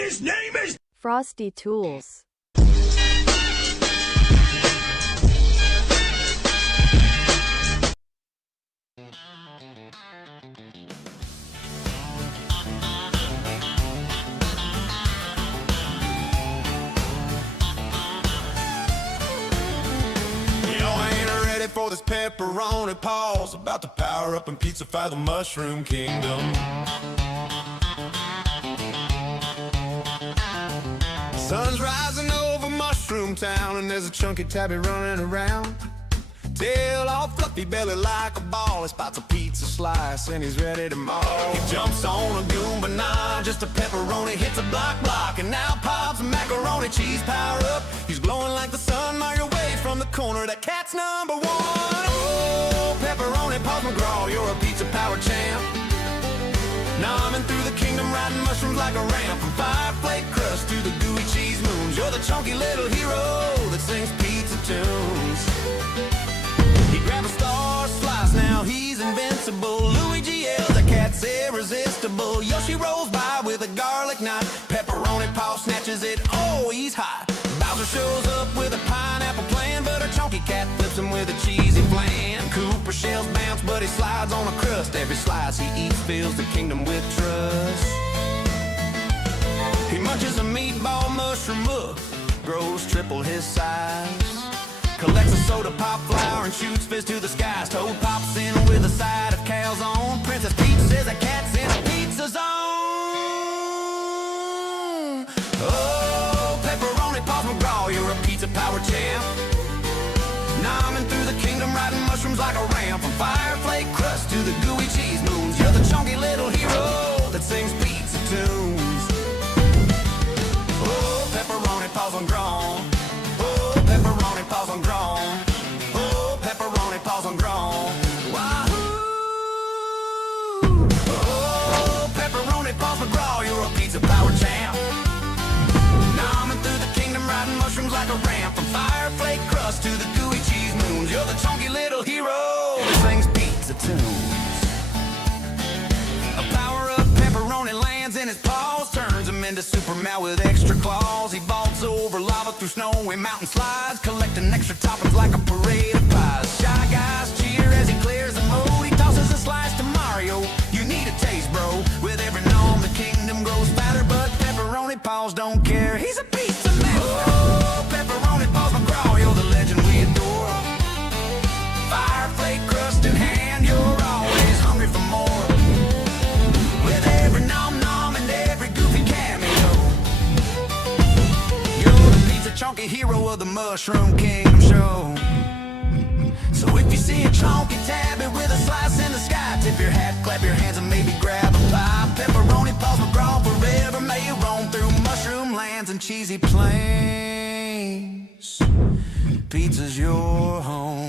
his name is Frosty Tools. For this pepperoni pause, about to power up and pizzafy the mushroom kingdom. Sun's rising over Mushroom Town, and there's a chunky tabby running around. Tail all fluffy belly like a ball. He spots a pizza slice and he's ready to maul. He jumps on a Goomba 9, just a pepperoni hits a block, and now pops a macaroni cheese power up. He's glowing like the sun, mile away from the corner. That cat's number one. Oh, pepperoni Paws McGraw, you're a pizza power champ. Nomming through the kingdom, riding mushrooms like a ramp. From fireflake crust to the gooey cheese moons, you're the chunky little hero that sings pizza tunes. He grabbed a star slice, now he's invincible. Luigi yells, the cat's irresistible. Yoshi rolls by with a garlic knife. Pepperoni Paw snatches it, oh, he's hot. Bowser shows up with a pineapple plan, but our chunky cat flips him with a cheesy flan. Cooper shells bounce, but he slides on a crust. Every slice he eats fills the kingdom with trust. He munches a meatball mushroom up, grows triple his size. Collects a soda pop flower and shoots fizz to the skies. Toad pops in with a side of calzone. Princess Peach says a cat's in a pizza zone. Oh, pepperoni Paws McGraw, you're a pizza power champ. Nomming through the kingdom, riding mushrooms like a ramp. From fireflake crust to the gooey cheese moons, you're the chunky little hero that sings pizza tunes. Oh, pepperoni Paws McGraw. Pepperoni Paws McGraw. Oh, pepperoni Paws McGraw. Wahoo! Oh, pepperoni Paws McGraw, you're a pizza power champ. Nomming through the kingdom, riding mushrooms like a ramp. From fireflake crust to the gooey cheese moons, you're the chunky little hero that sings pizza tunes. A power-up pepperoni lands in his paws, turns him into Superman with extra claws. He vaults over lava through snowy mountain slides, collecting extra toppings like a parade of pies. Shy guys cheer as he clears the moat. He tosses a slice to Mario. You need a taste, bro. With every gnome, the kingdom grows fatter, but pepperoni Paws don't care. He's a pizza man. Oh, pepperoni Paws McGraw, you're the legend we adore. Fireflake crust in hand, you're always hungry for more. With every nom nom and every goofy cameo, you're the pizza chunky hero of the Mushroom Kingdom show. So if you see a chunky tabby with a slice in the sky, tip your hat, clap your hands, and maybe grab a pie. Pepperoni Paws McGraw, forever may you roam through mushroom lands and cheesy plains. Pizza's your home.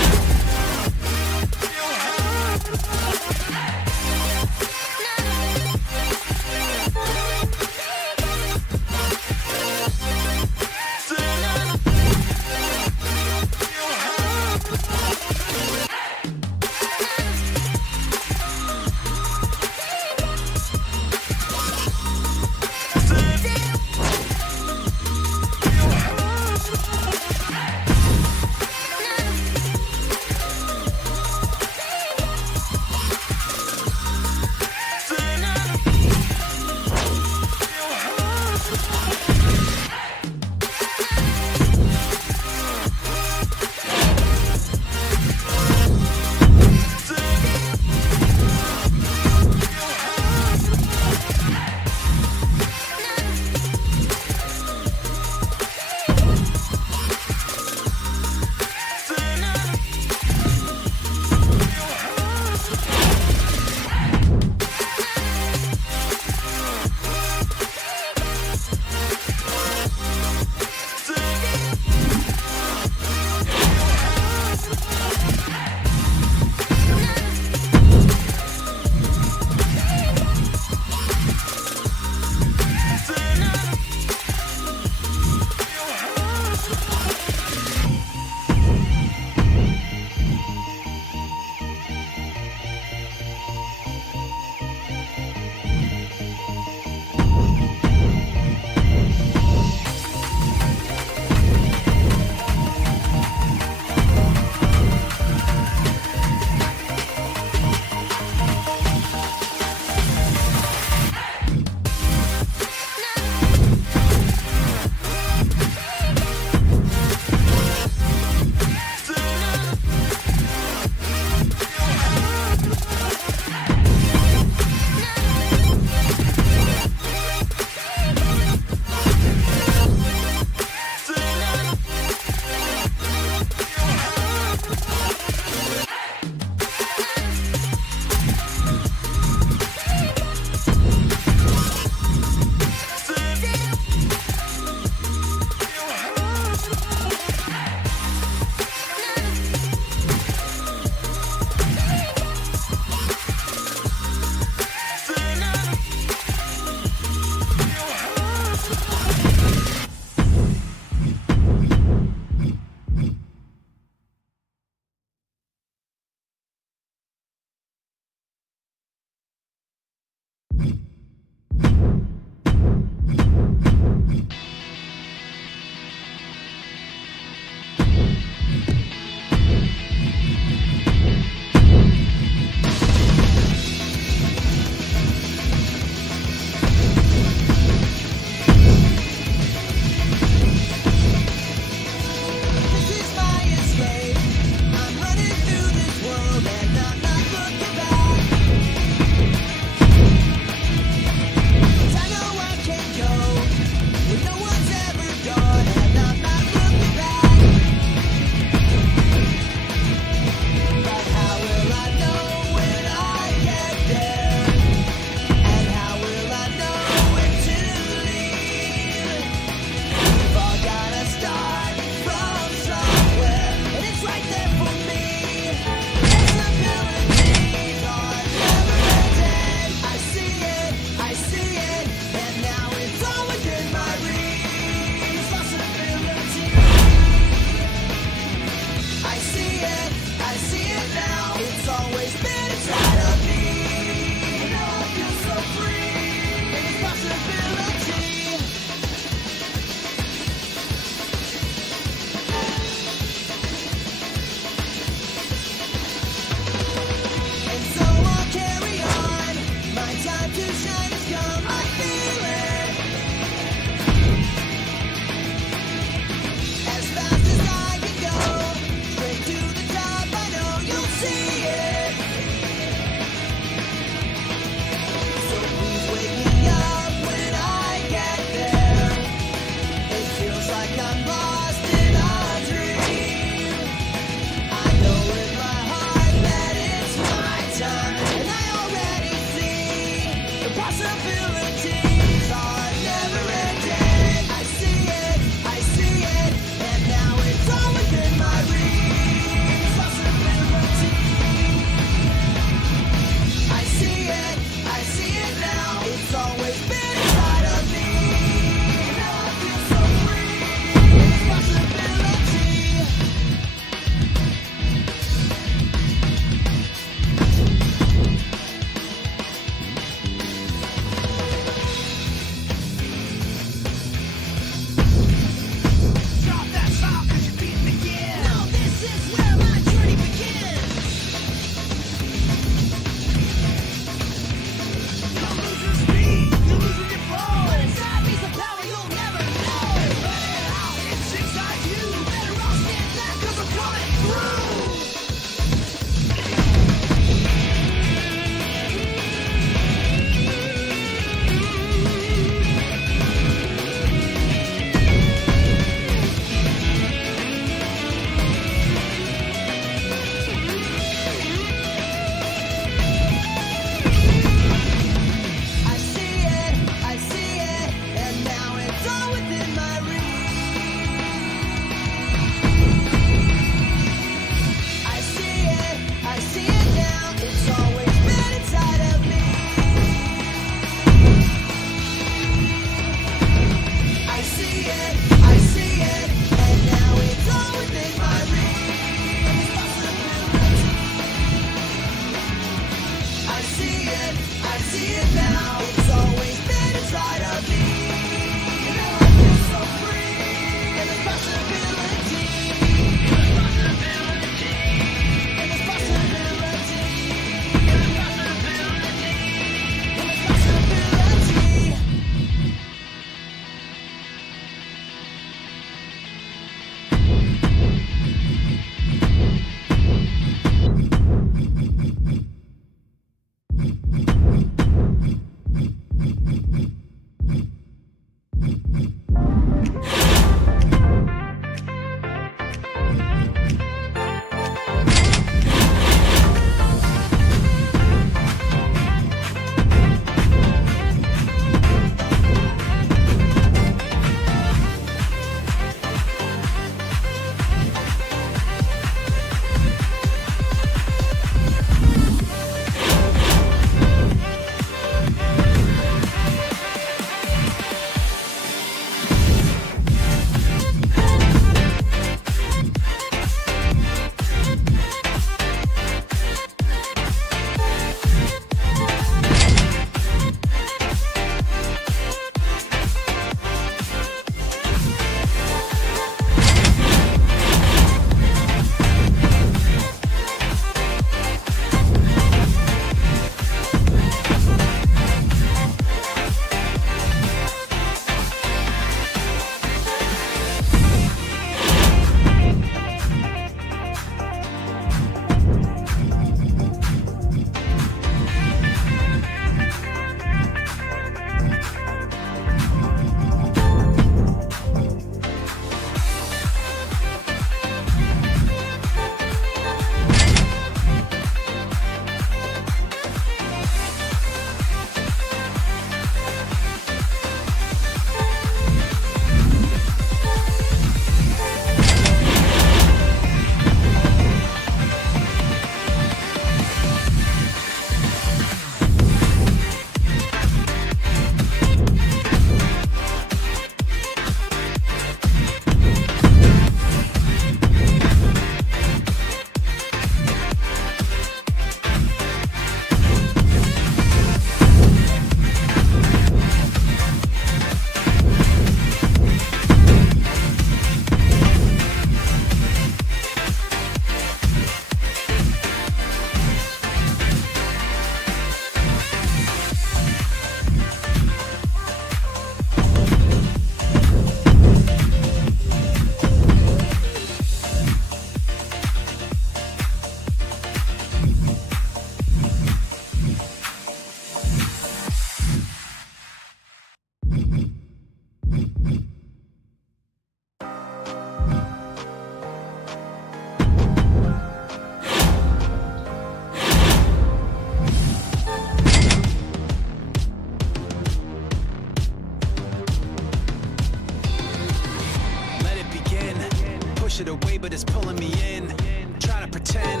that's pulling me in, trying to pretend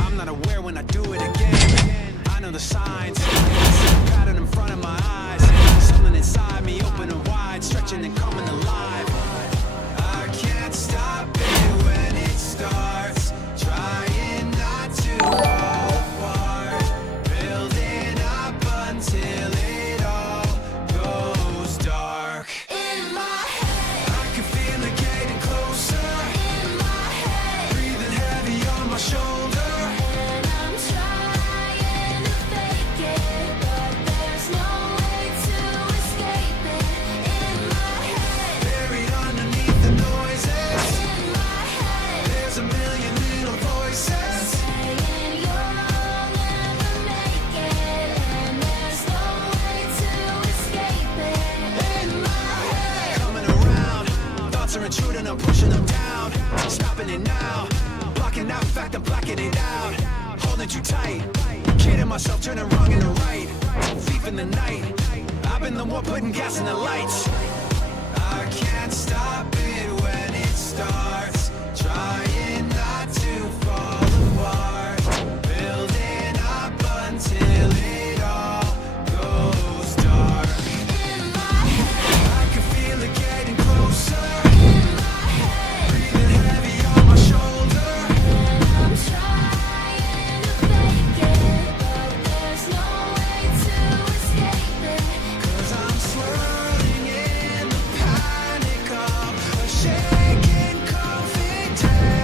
I'm not aware when I do it again. I know the signs, I see the pattern in front of my eyes. Something inside me open and wide, stretching and coming alive. I can't stop it when it starts, trying not to fall apart, building up until it all goes dark. In my head, I can feel it getting closer. In my head, breathing heavy on my shoulder. And I'm trying to fake it, but there's no way to escape it. In my head, buried underneath the noises. In my head, there's a million little voices saying you'll never make it, and there's no way to escape it. In my head, coming around, thoughts are intruding, I'm pushing them down, stopping it now, blocking out fact, I'm blacking it out, holding too tight, kidding myself, turning wrong into right, thief in the night, I've been the one putting gas in the lights. I can't stop it when it starts, trying not to fall apart, building up until it all goes dark. In my head, I can feel it getting closer. In my head, breathing heavy on my shoulder. And I'm trying to fake it, but there's no way to escape it. 'Cause I'm swirling in the panic of a shaking confidence.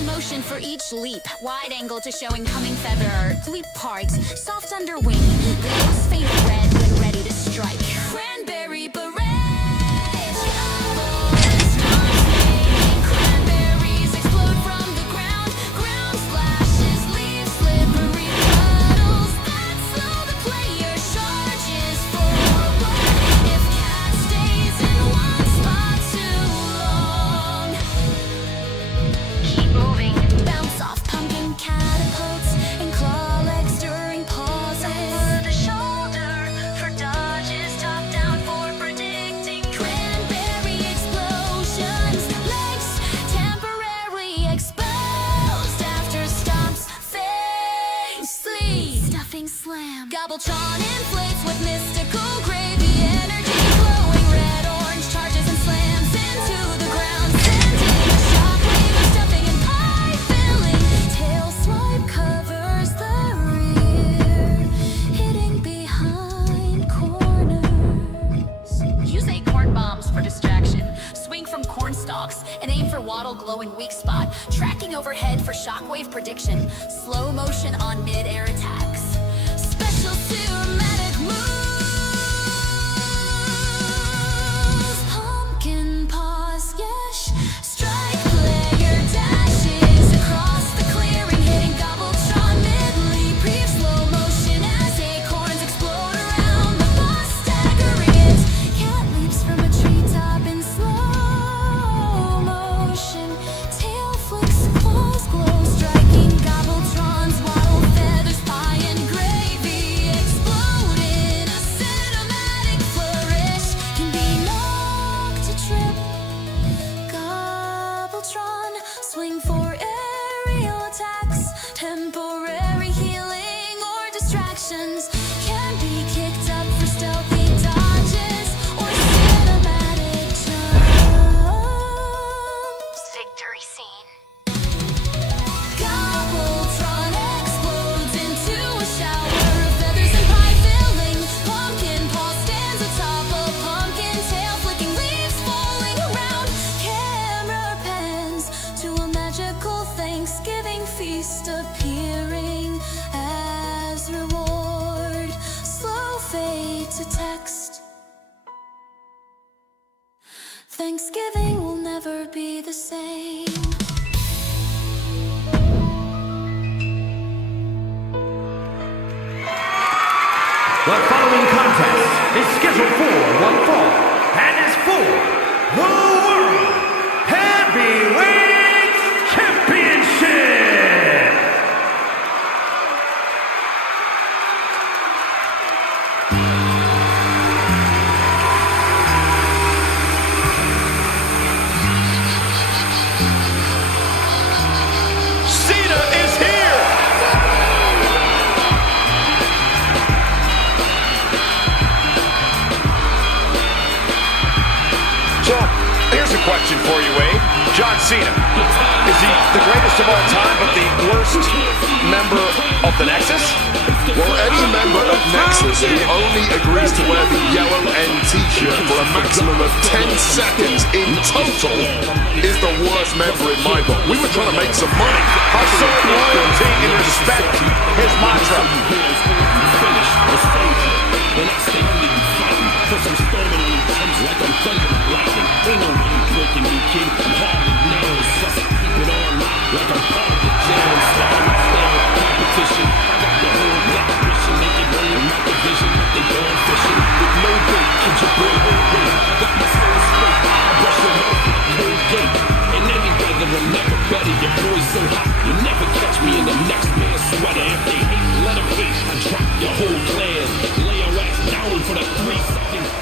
slow motion for each leap. Wide angle to show incoming feather. Leap parts, soft under wing. Glows faint red when ready to strike. Cranberry beret. Cranberries explode from the ground. Ground splashes, leaves slippery puddles that slow the player charges forward. If cat stays in one spot too long, keep moving. Bounce off pumpkin catapults and claw legs during pauses. Over the shoulder for dodges, top down for predicting. Cranberry explosions, legs temporarily exposed after stomps famously. Stuffing slam. Gobbletron inflates with mystical gravy energy. Glowing red, orange charges and slams into the ground, sending a shockwave of stuffing and pie filling. Tail swipe covers the rear, hitting behind corners. Use acorn bombs for distraction. Swing from corn stalks and aim for wattle glowing weak spot. Tracking overhead for shockwave prediction. Slow motion on mid-air attacks. Special cinematic moves. Pumpkin paws, yes. Strike player dashes across the clearing, hitting Gobbletron mid-leap. Brief slow motion as acorns explode around the boss, staggering it. Cat leaps from a treetop in slow motion. Tail flicks, claws glow, striking Gobbletron's waddle feathers, pie and gravy explode in a cinematic flourish. Can be knocked to trip. Gobbletron swing for aerial attacks, temporary healing or distractions. Can be kicked up for stealthy dodges or cinematic jumps. Victory scene. Gobbletron explodes into a shower of feathers and pie filling. Pumpkin paw stands atop a pumpkin tail, flicking leaves falling around. Camera pans to a magical Thanksgiving feast appearing as reward. Slow fade to text. Thanksgiving will never be the same. The following contest is scheduled for one fall and is for the World Heavyweight Championship. Cena is here! So, here's a question for you, Wade. John Cena, is he the greatest of all time, but the worst member of the Nexus? Well, any member of Nexus who only agrees to wear the yellow N t-shirt for a maximum of 10 seconds in total is the worst member in my book. We were trying to make some money. Assert loyalty and respect his mantra. Remember, buddy, your boy's so hot. You never catch me in the next man's sweater. If they hate, let them hate. I drop your whole clan. Lay your ass down for the 3 seconds.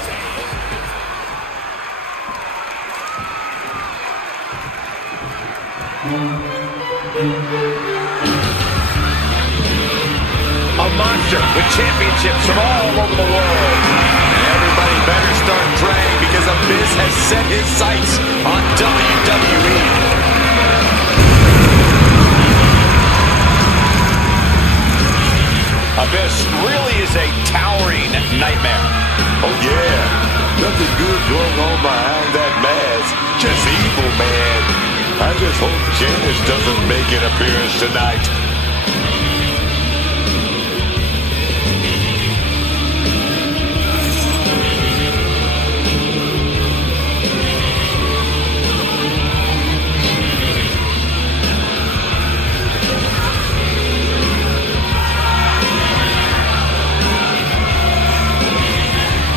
A monster with championships from all over the world. Everybody better start praying because Abyss has set his sights on WWE. Abyss really is a towering nightmare. Oh yeah, nothing good going on behind that mask. Just evil, man. I just hope Sheamus doesn't make an appearance tonight.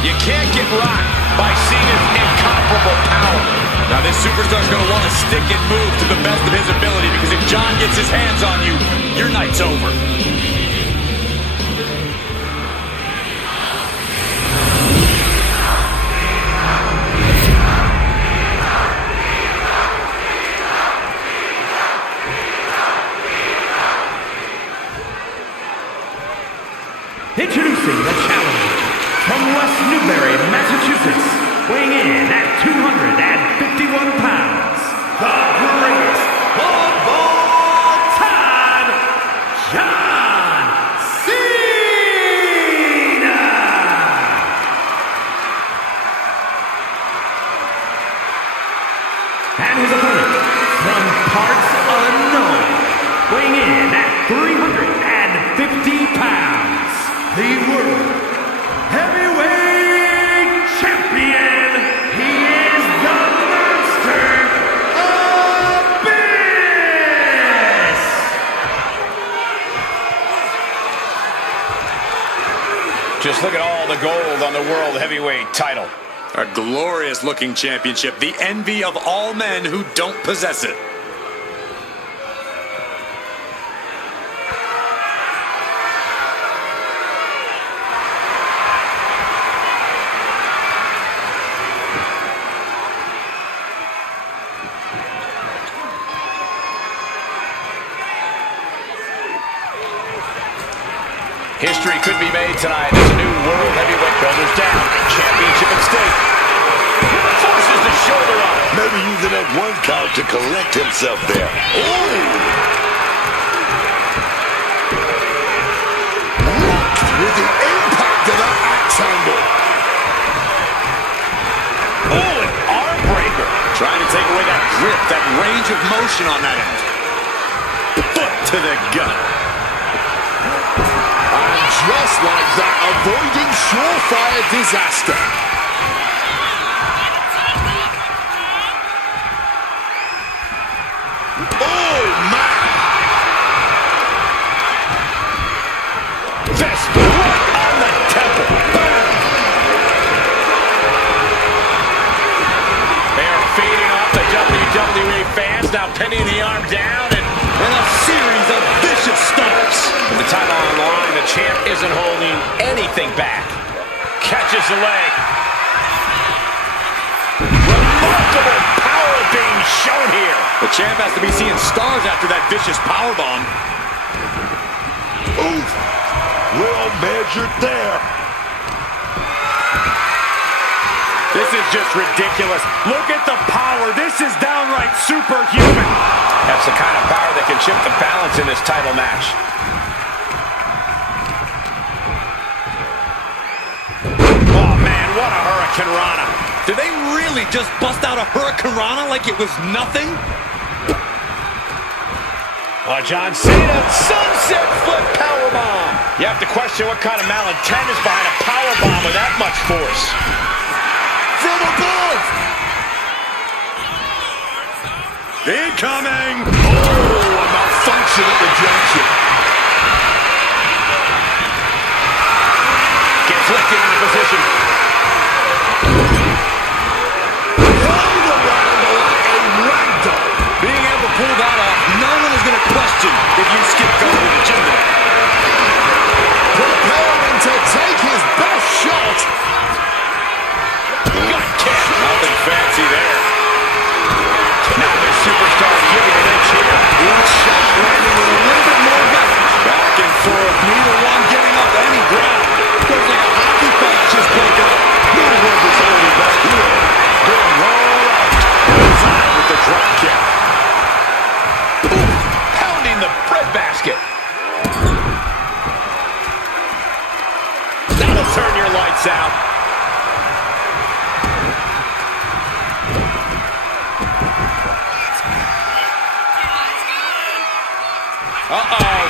You can't get rocked by Cena's incomparable power. Now this superstar's going to want to stick and move to the best of his ability, because if John gets his hands on you, your night's over. Introducing the challenger from West Newbury, Massachusetts, weighing in at 251 pounds, the greatest of all time, John Cena! And his opponent from parts unknown, weighing in at 350 pounds, the world heavyweight champion. He is the Master Abyss. Just look at all the gold on the world heavyweight title. A glorious looking championship, the envy of all men who don't possess it. History could be made tonight as a new world heavyweight shoulders down. Championship at stake. Forces the shoulder up. Maybe using that one count to collect himself there. Rocked with the impact of that axe handle. Oh, an arm breaker. Trying to take away that grip, that range of motion on that end. Foot to the gut. Just like that, avoiding surefire disaster. Oh, man! Fist right on the temple. Bam! They are feeding off the WWE fans, now pinning the arm down and a series of vicious stomps. With the title on the line, the champ isn't holding anything back. Catches the leg. Remarkable power being shown here. The champ has to be seeing stars after that vicious powerbomb. Oof. Well measured there. This is just ridiculous. Look at the power. This is downright superhuman. That's the kind of power that can shift the balance in this title match. Oh, man, what a Hurricane Rana. Did they really just bust out a Hurricane Rana like it was nothing? Oh, John Cena, sunset flip powerbomb. You have to question what kind of malintent is behind a powerbomb with that much force. From above! Incoming! Oh, a malfunction at the junction. Gets lifted into position. Rolled around like a ragdoll. Being able to pull that off, no one is going to question if you skip going to the gym. Preparing to take his best shot. Gut kick. Nothing fancy there. Now this superstar's giving an inch here. Each shot landing with a little bit more guts. Back and forth, neither one giving up any ground. Looks like a hockey fight just broke up. No one was holding back here. Going all out. Inside with the drop kick. Ooh, pounding the breadbasket. That'll turn your lights out. Uh-oh.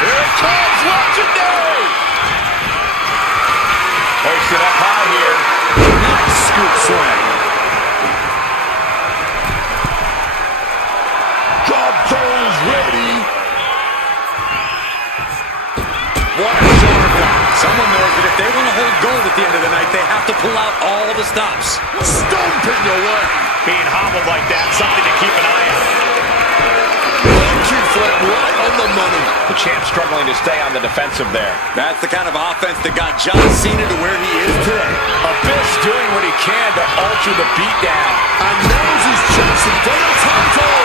Here it comes, legendary! Hoisted up high here. Nice scoop slam. Got those ready. What a shoulder block. Someone knows that if they want to hold gold at the end of the night, they have to pull out all the stops. Stomping away. Being hobbled like that, something to keep an eye on. Punching flip right on the money. The champ struggling to stay on the defensive there. That's the kind of offense that got John Cena to where he is today. Abyss doing what he can to alter the beatdown. And now's his chance for the title.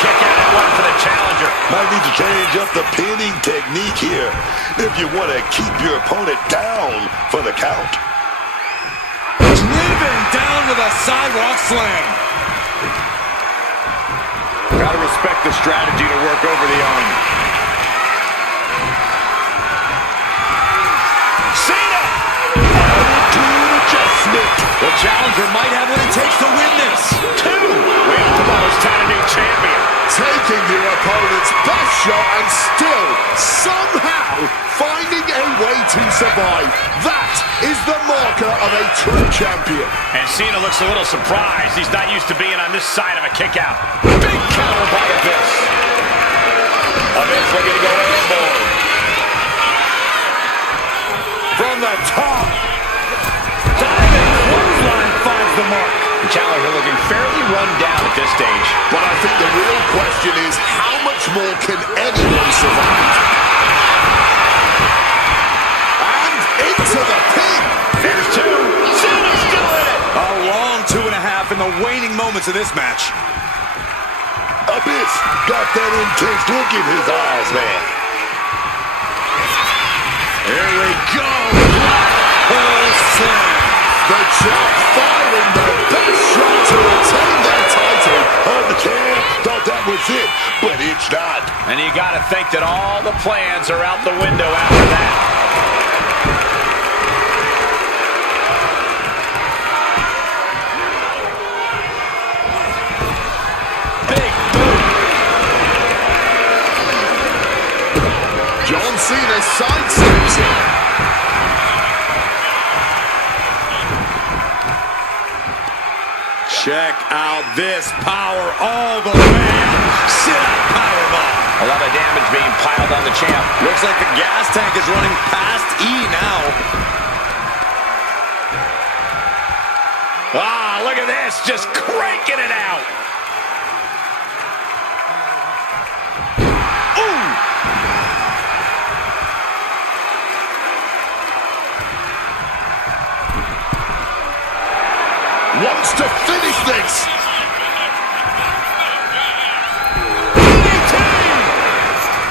Kick out at one for the challenger. Might need to change up the pinning technique here if you want to keep your opponent down for the count. Driven down with a sidewalk slam. Gotta respect the strategy to work over the arm. Cena! Adjustment. The challenger might have what it takes to win this. Two! We all know it's time to new champion. Taking your opponent's best shot and still somehow finding a way to survive. That is the marker of a true champion. And Cena looks a little surprised. He's not used to being on this side of a kick out. Big counter by Abyss. Abyss looking to go airborne. From the top. Diving clothesline finds the mark. The challenger looking fairly run down at this stage. But I think the real question is, how much more can anyone survive? And into the pin. There's two. Cena's still in it. A long 2.5 in the waning moments of this match. Abyss got that intense look in his eyes, man. Here we go. Full slam. The champ firing the best shot to retain their title. Oh, the champ thought that was it, but it's not. And you got to think that all the plans are out the window after that. Big move. John Cena sidesteps it. Check out this power all the way up. Sit-up powerbomb. A lot of damage being piled on the champ. Looks like the gas tank is running past E now. Ah, look at this, just cranking it out. Wants to finish this.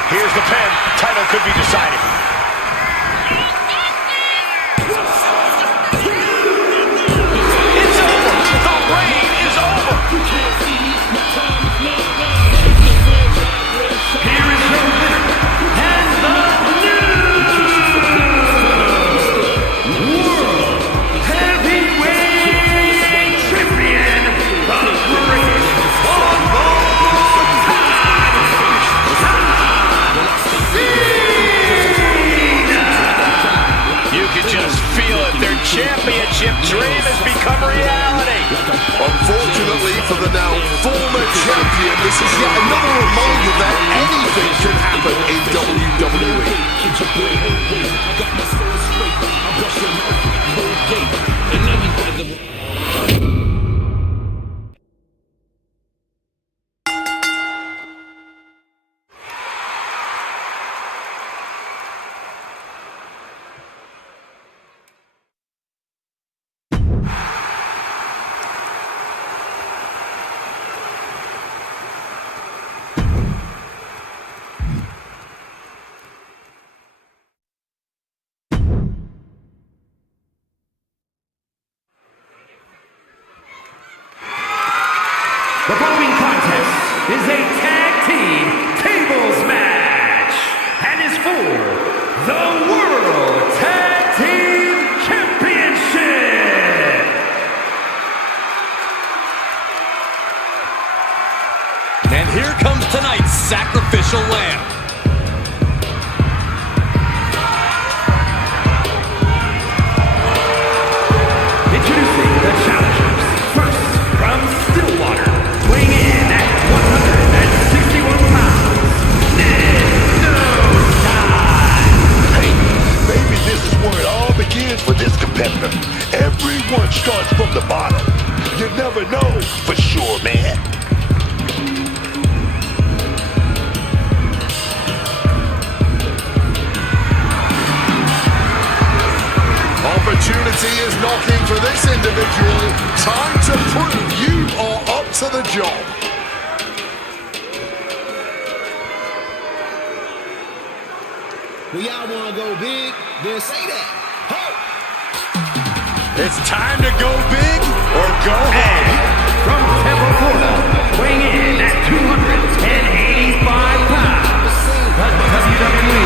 Here's the pin. Title could be decided. It's over. The reign is over. Here is your winner and the new World Heavyweight Champion, the Great One More Time, You can just feel it. Their championship dream has become reality. Unfortunately for the now former champion, this is yet another reminder that anything can happen in WWE. The following contest is a tag team tables match and is for the World Tag Team Championship. And here comes tonight's sacrificial lamb. Introducing the challengers. First, from Stillwater, weighing in at 161 pounds, Hey, maybe this is where it all begins for this competitor. Everyone starts from the bottom. You never know for sure, man. Opportunity is knocking for this individual. Time to prove you are up to the job. Well, y'all wanna go big? Then say that. Hey! It's time to go big or go home. from Tampa, Florida, weighing in at 285 pounds, the WWE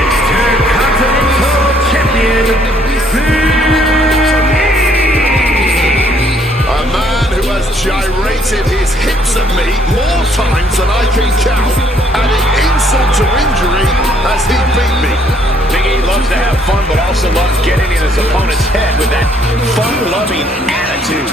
Intercontinental Champion, A man who has gyrated his hips at me more times than I can count, adding insult to injury as he beat me. Big E loves to have fun, but also loves getting in his opponent's head with that fun-loving attitude.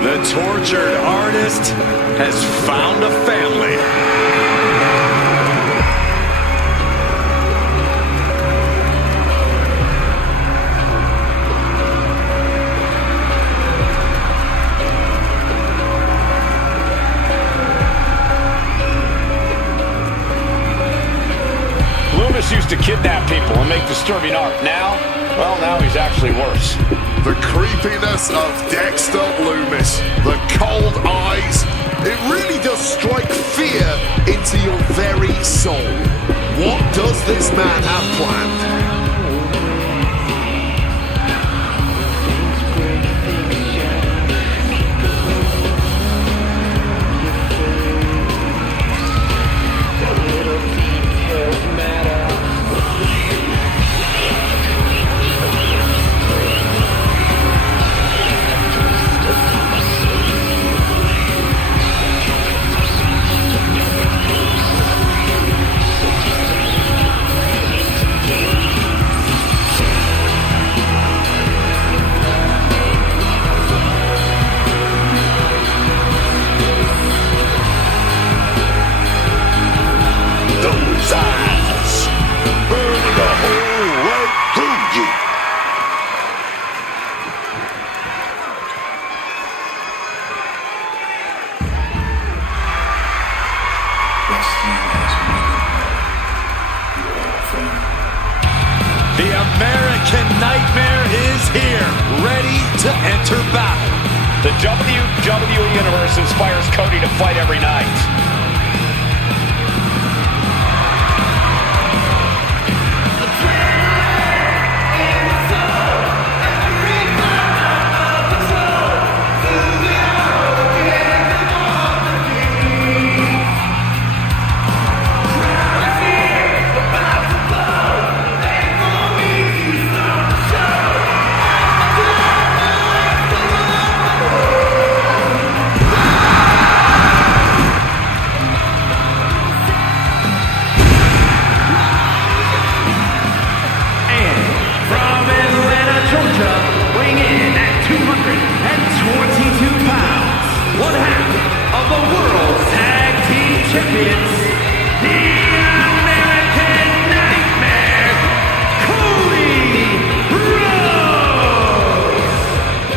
The tortured artist has found a family. Loomis used to kidnap people and make disturbing art. Now he's actually worse. The creepiness of Dexter Loomis, the cold eyes, it really does strike fear into your very soul. What does this man have planned? Those eyes burning a hole right through you. The American Nightmare is here, ready to enter battle. The WWE Universe inspires Cody to fight every night.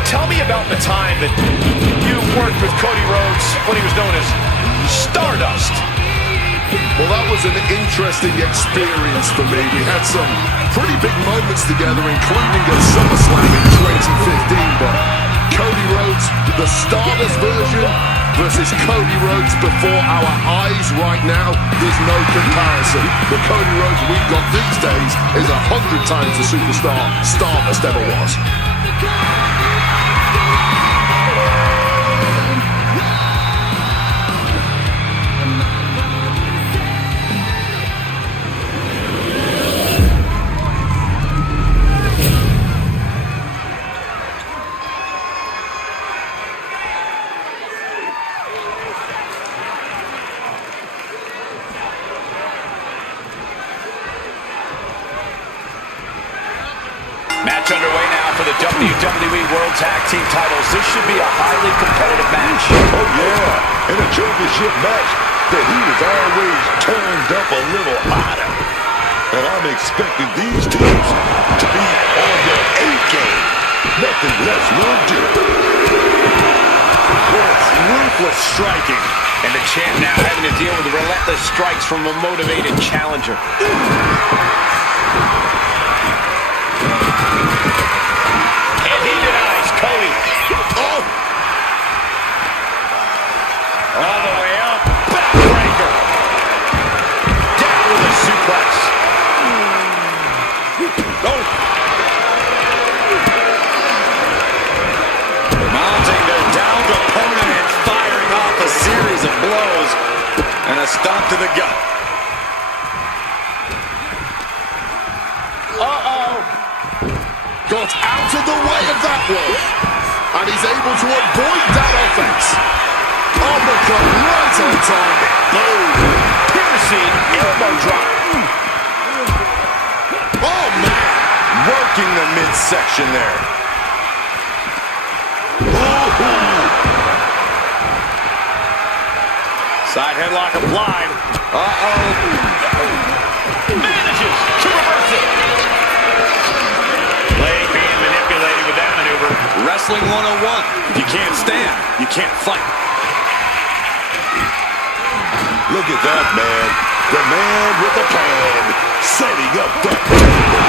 Tell me about the time that you worked with Cody Rhodes when he was known as Stardust. Well, that was an interesting experience for me. We had some pretty big moments together, including at SummerSlam in 2015, but Cody Rhodes, the Stardust version, versus Cody Rhodes before our eyes right now, there's no comparison. The Cody Rhodes we've got these days is 100 times the superstar Stardust ever was. Match underway now for the WWE World Tag Team titles. This should be a highly competitive match. Oh yeah, in a championship match, the heat is always turned up a little hotter. And I'm expecting these teams to be on their A game. Nothing less will do. Ruthless striking. And the champ now having to deal with the relentless strikes from a motivated challenger. Cody. Oh! All the way up. Backbreaker. Down with a suplex. Oh. Mounting their downed opponent and firing off a series of blows. And a stomp to the gut. Uh-oh. Got out of the way of that one. And he's able to avoid that offense. Uppercut right on target. Boom. Piercing elbow drop. Oh, man. Working the midsection there. Side headlock applied. Uh-oh. Manages to reverse it. Leg being manipulated with that maneuver. Wrestling 101. If you can't stand, you can't fight. Look at that, man. The man with the plan. Setting up the table.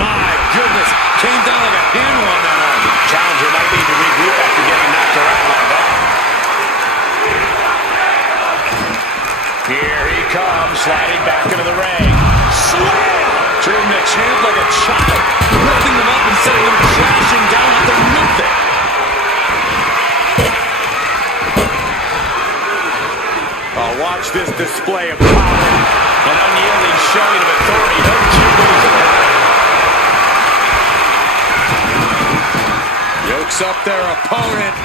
My goodness. Came down like a hammer on that arm. Challenger might need to regroup after getting knocked around like that. Here he comes, sliding back into the ring. Slam! Treating the champ like a child. Lifting him up and sending him crashing down like they're nothing. Oh, watch this display of power. An unyielding showing of authority. No jiggles about it. Yokes up their opponent.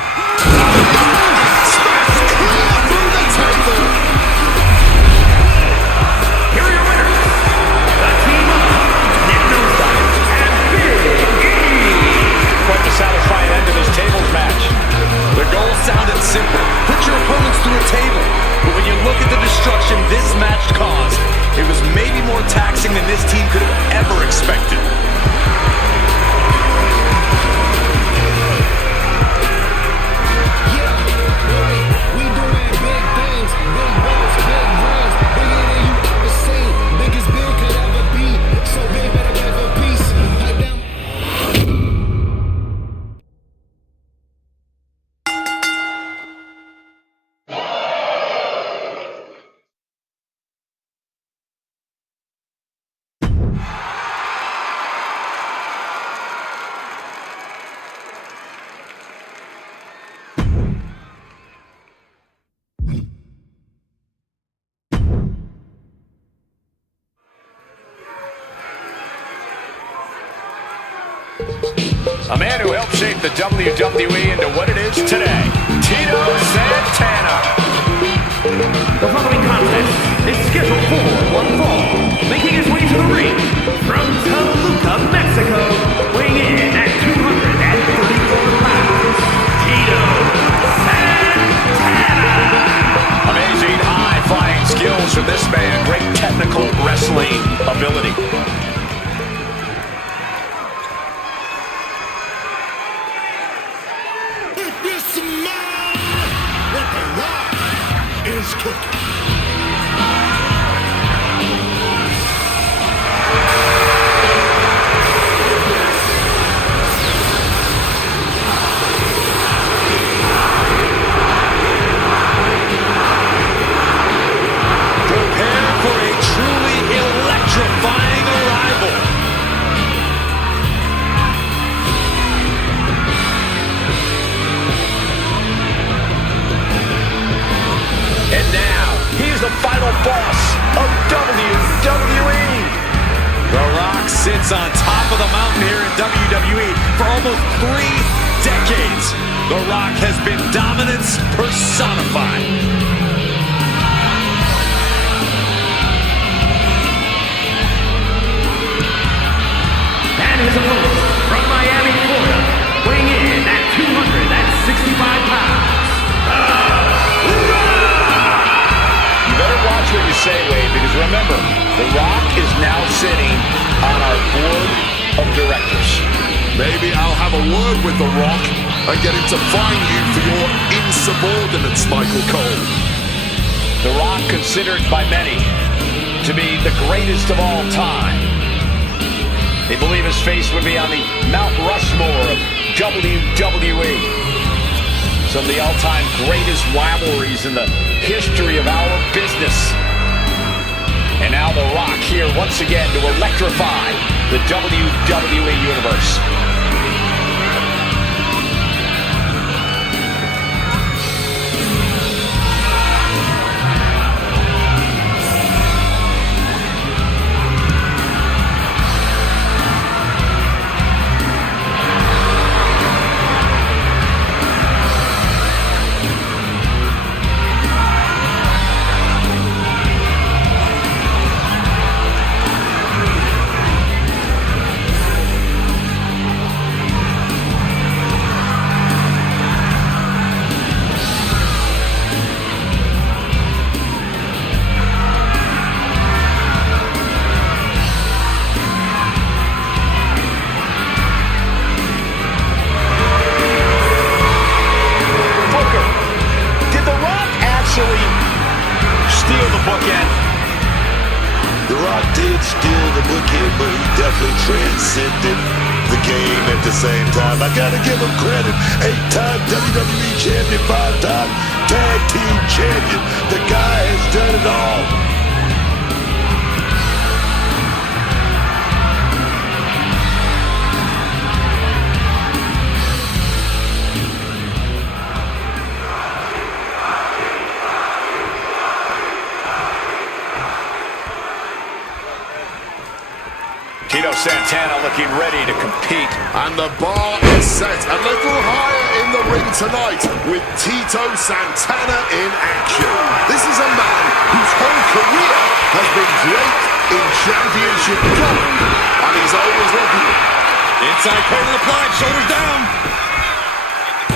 Smash clear through the table. Here are your winners, the team of Nick Nosedive and Big E. Quite the satisfying end to this tables match. The goal sounded simple. Put your opponents through a table. But when you look at the destruction this match caused, it was maybe more taxing than this team could have ever expected. A man who helped shape the WWE into what it is today, Tito Santana. The following contest is scheduled for one fall. Making his way to the ring from Toluca, Mexico, weighing in at 234 pounds, Tito Santana. Amazing high-flying skills from this man. Great technical wrestling ability. sits on top of the mountain here in WWE for almost 3 decades. The Rock has been dominance personified. And his opponent from Miami, Florida, weighing in at 265 pounds. You better watch what you say, Wade, because remember, The Rock is now sitting on our board of directors. Maybe I'll have a word with The Rock and get him to fine you for your insubordinates, Michael Cole. The Rock, considered by many to be the greatest of all time. They believe his face would be on the Mount Rushmore of WWE. Some of the all-time greatest rivalries in the history of our business. And now The Rock here once again to electrify the WWE Universe. I gotta give him credit. 8-time WWE champion, 5-time tag team champion. The guy has done it all. Tito Santana looking ready to compete. And the bar is set a little higher in the ring tonight with Tito Santana in action. This is a man whose whole career has been great in championship gold. And he's always looking. Inside cradle applied, shoulders down.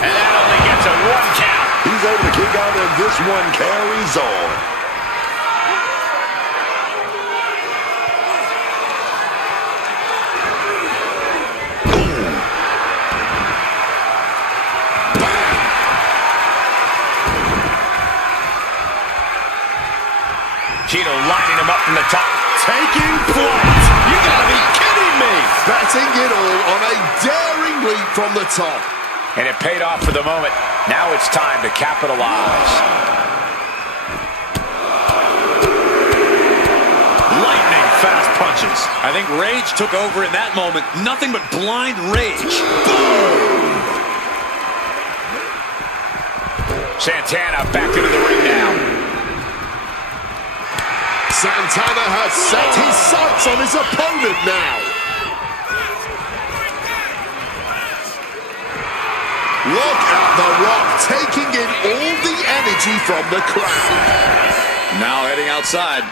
And that only gets a 1 count. He's able to kick out and this one carries on. Tito lining him up from the top. Taking flight. You gotta be kidding me. Betting it all on a daring leap from the top. And it paid off for the moment. Now it's time to capitalize. Lightning fast punches. I think rage took over in that moment. Nothing but blind rage. Boom! Santana back into the ring now. Santana has set his sights on his opponent now. Look at The Rock taking in all the energy from the crowd. Now heading outside.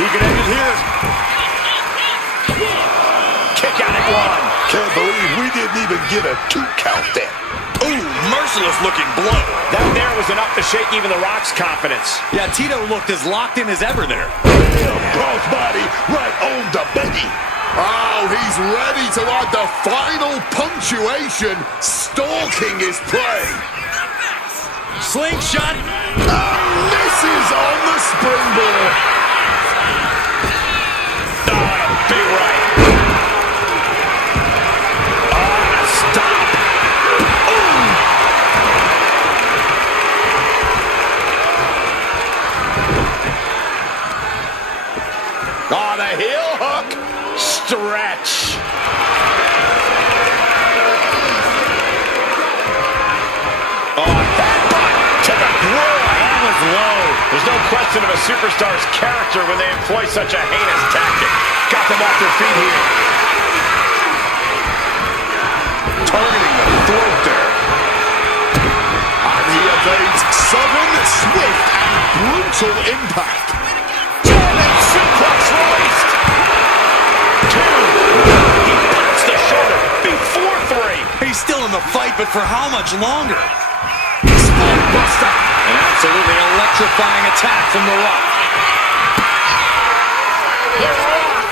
He can end it here. Kick out at 1. Can't believe we didn't even get a 2 count there. Ooh, merciless looking blow. That there was enough to shake even The Rock's confidence. Yeah, Tito looked as locked in as ever there. Crossbody right on the Becky. Oh, he's ready to add the final punctuation, stalking his prey. Slingshot. Misses on the springboard. Big right. Stop. Ooh. Oh, the heel hook. Stretch. There's no question of a superstar's character when they employ such a heinous tactic. Got them off their feet here. Targeting the throat there. And he evades sudden, swift, and brutal impact. German suplex released. 2. He pops the shoulder before 3. He's still in the fight, but for how much longer? Spine buster. An absolutely electrifying attack from The Rock. The Rock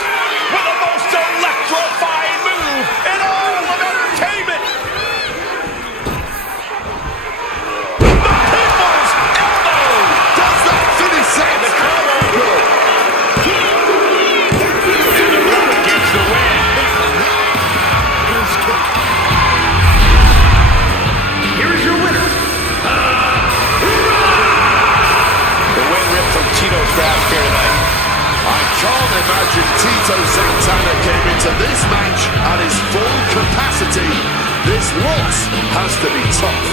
with the most electrifying move in all of entertainment. The People's Elbow. Does that finish it? The combo good. And The Rock gets the win. Here is your winner. The win ripped from Tito's grasp here tonight. I can't imagine Tito Santana came into this match at his full capacity. This loss has to be tough.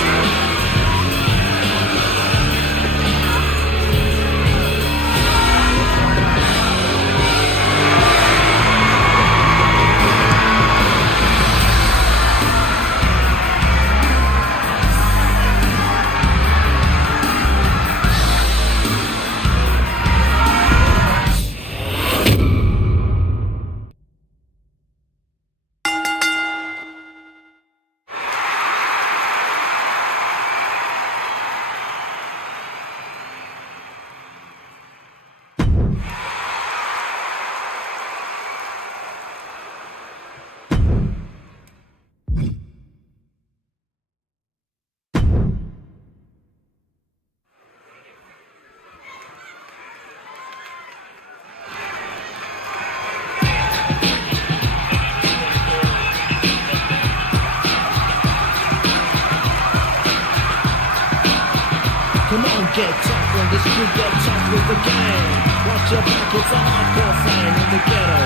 Come on, get tough on the street, get tough with the gang. Watch your back, it's a hardcore sign in the ghetto.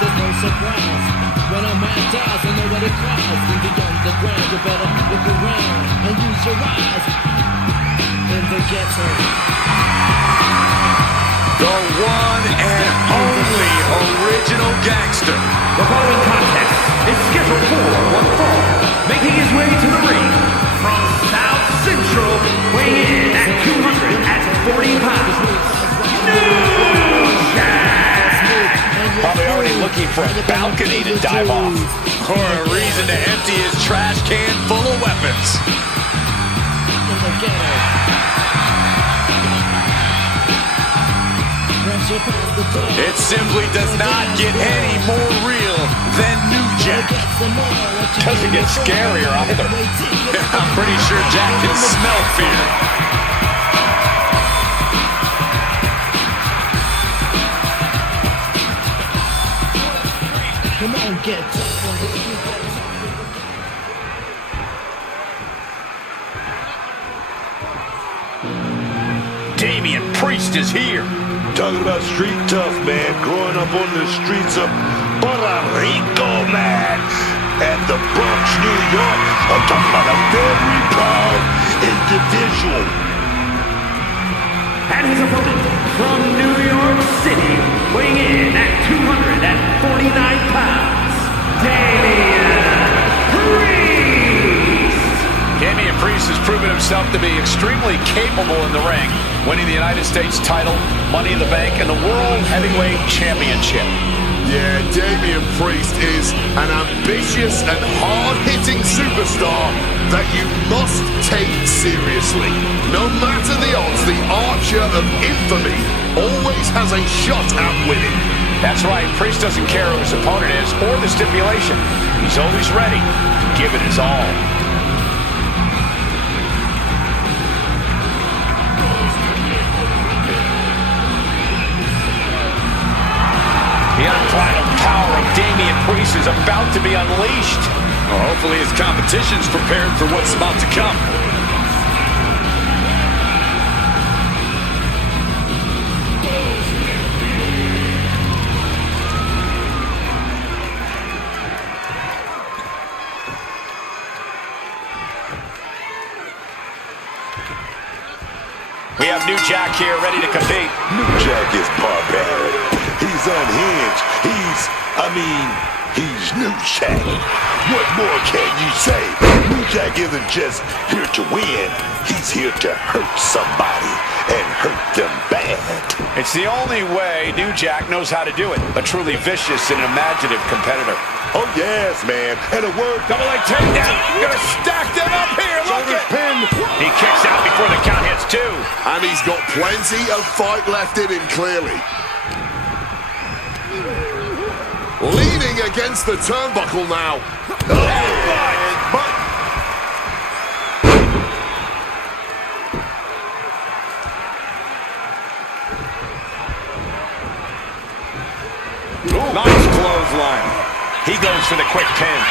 There's no surprise when a man dies and nobody cries. In the underground, you better look around and use your eyes. In the ghetto. The one and only original gangster. The following contest is scheduled for one fall. Making his way to the ring from South Central, weighing in at 240 pounds. New Jack! Probably already looking for a balcony to dive off. Or a reason to empty his trash can full of weapons. In the ghetto. Once you pass the door, It simply does not get any more real than New Jack. get some more. What you Doesn't get scarier either. I'm pretty sure Jack can smell fear. Come on, get tough on the street. Damian Priest is here. Talking about street tough, man. Growing up on the streets of Puerto Rico, man. And the Bronx, New York. I'm talking about a very proud individual. And his opponent from New York City, weighing in at 249 pounds, Damian Priest! Damian Priest has proven himself to be extremely capable in the ring, winning the United States title, Money in the Bank, and the World Heavyweight Championship. Yeah, Damian Priest is an ambitious and hard-hitting superstar that you must take seriously. No matter the odds, the Archer of Infamy always has a shot at winning. That's right, Priest doesn't care who his opponent is or the stipulation. He's always ready to give it his all. The unbridled power of Damian Priest is about to be unleashed. Well, hopefully his competition's prepared for what's about to come. We have New Jack here ready to compete. New Jack is barbaric. He's unhinged. He's New Jack. What more can you say? New Jack isn't just here to win. He's here to hurt somebody and hurt them bad. It's the only way New Jack knows how to do it. A truly vicious and imaginative competitor. Oh, yes, man. And a word. Double leg takedown. Gonna stack them up here. Look at Pin. He kicks out before the count hits 2. And he's got plenty of fight left in him, clearly. Leaning against the turnbuckle now. But nice clothesline. He goes for the quick pin.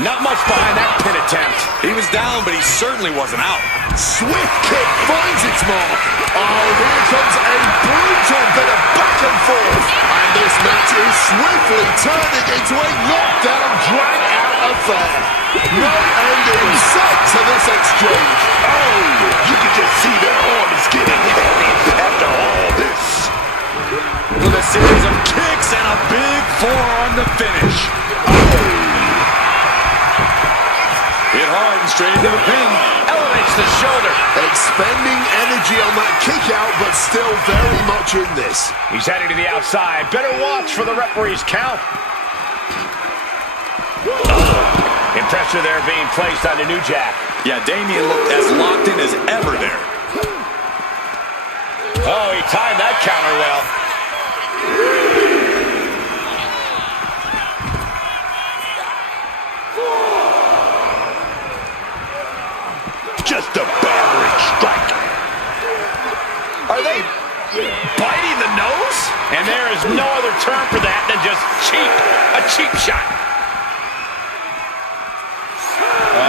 Not much behind that pin attempt. He was down, but he certainly wasn't out. swift kick finds its mark. Oh, here comes a brutal bit of back and forth. And this match is swiftly turning into a knockdown, drag-out affair. No end in sight to this exchange. Oh, you can just see their arms getting heavy after all this. With a series of kicks and a big forearm to finish. Oh. Hit hard and straight into the pin. Elevates the shoulder. Expending energy on that kick out, but still very much in this. He's heading to the outside. Better watch for the referee's count. Impressor there being placed on the New Jack. Yeah, Damien looked as locked in as ever there. Oh, he timed that counter well. Just a battering strike. Are they biting the nose? And there is no other term for that than just cheap. A cheap shot.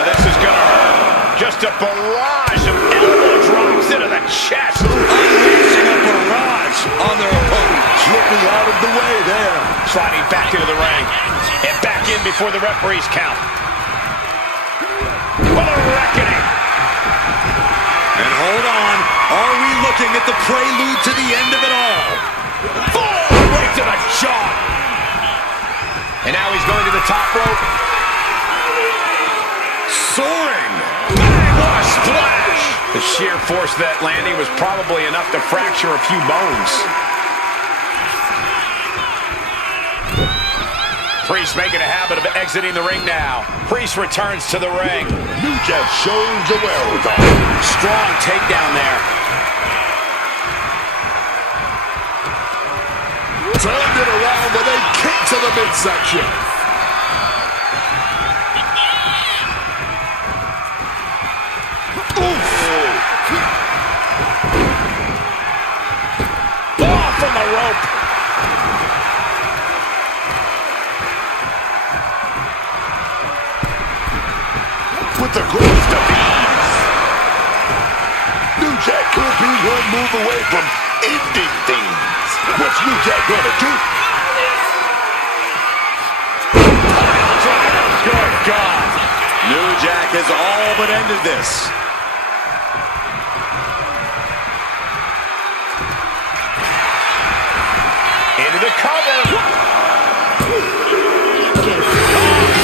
This is going to hurt. Just a barrage of elbow drops into the chest. Unleashing a barrage on their opponent. Slipping out of the way there. Sliding back into the ring. And back in before the referee's count. What a reckoning. And hold on, are we looking at the prelude to the end of it all? Boom! Right to the jaw. And now he's going to the top rope. Soaring. Bang! What a splash! The sheer force of that landing was probably enough to fracture a few bones. Priest making a habit of exiting the ring now. Priest returns to the ring. New Jack shows the wherewithal. Strong takedown there. Turned it around with a kick to the midsection. Oof! Off from the rope. With the growth of ease. New Jack could be one move away from ending things. What's New Jack gonna do? Good God. New Jack has all but ended this. Into the cover.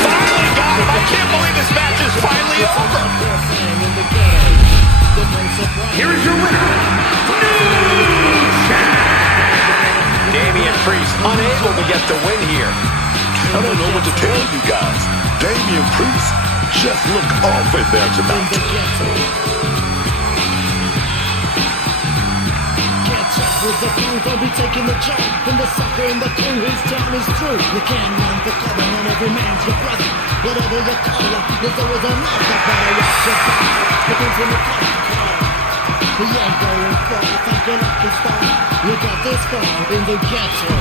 Finally got him. I can't believe this match is finally over. Here is your winner, New Jack. Damian Priest unable to get the win here. I don't know what to tell you guys. Damian Priest just looked off in there tonight. With the punk, don't be taking the jump. From the sucker in the crew, his time is through. You can't run for cover, and every man's your brother. Whatever you call her, there's always another better watch your back. Looking from the top, you ain't going far. Thank your lucky star. You got this far in the ghetto.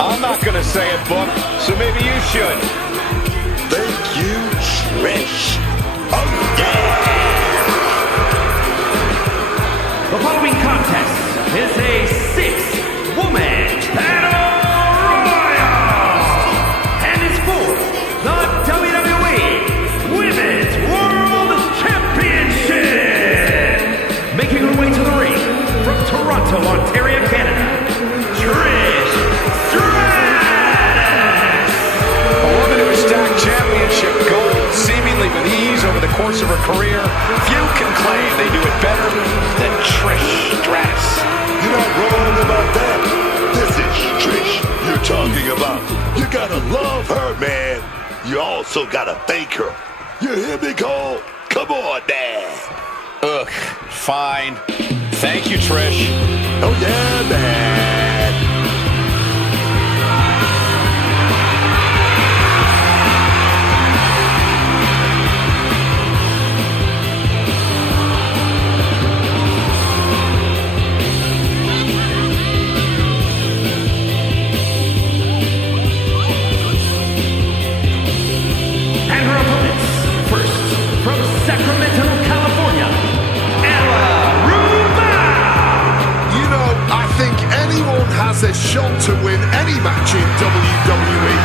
I'm not gonna say it, Book, so maybe you should. Thank you, Trish. Oh, yeah! The following contest is a 6-woman battle royal and is for the WWE Women's World Championship. Making her way to the ring from Toronto, Ontario, Canada, Trish Stratus. A woman who has stacked championship gold seemingly with ease over the course of her career. Few can claim they do it better than Trish Stratus. You're not wrong about that. This is Trish you're talking about. You gotta love her, man. You also gotta thank her. You hear me, Cole? Come on, Dad. Ugh, fine. Thank you, Trish. Oh, yeah, man. And her opponents, first from Sacramento, California, Aloha. You know, I think anyone has a shot to win any match in WWE.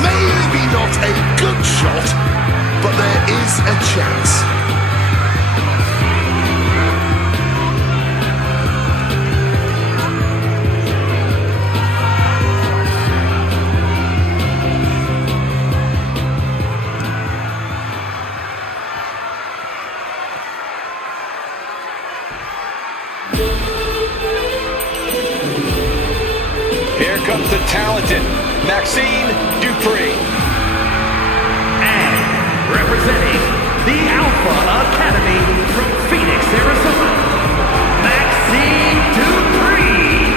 Maybe not a good shot, but there is a chance. Here comes the talented Maxine Dupree. And representing the Alpha Academy from Phoenix, Arizona, Maxine Dupree.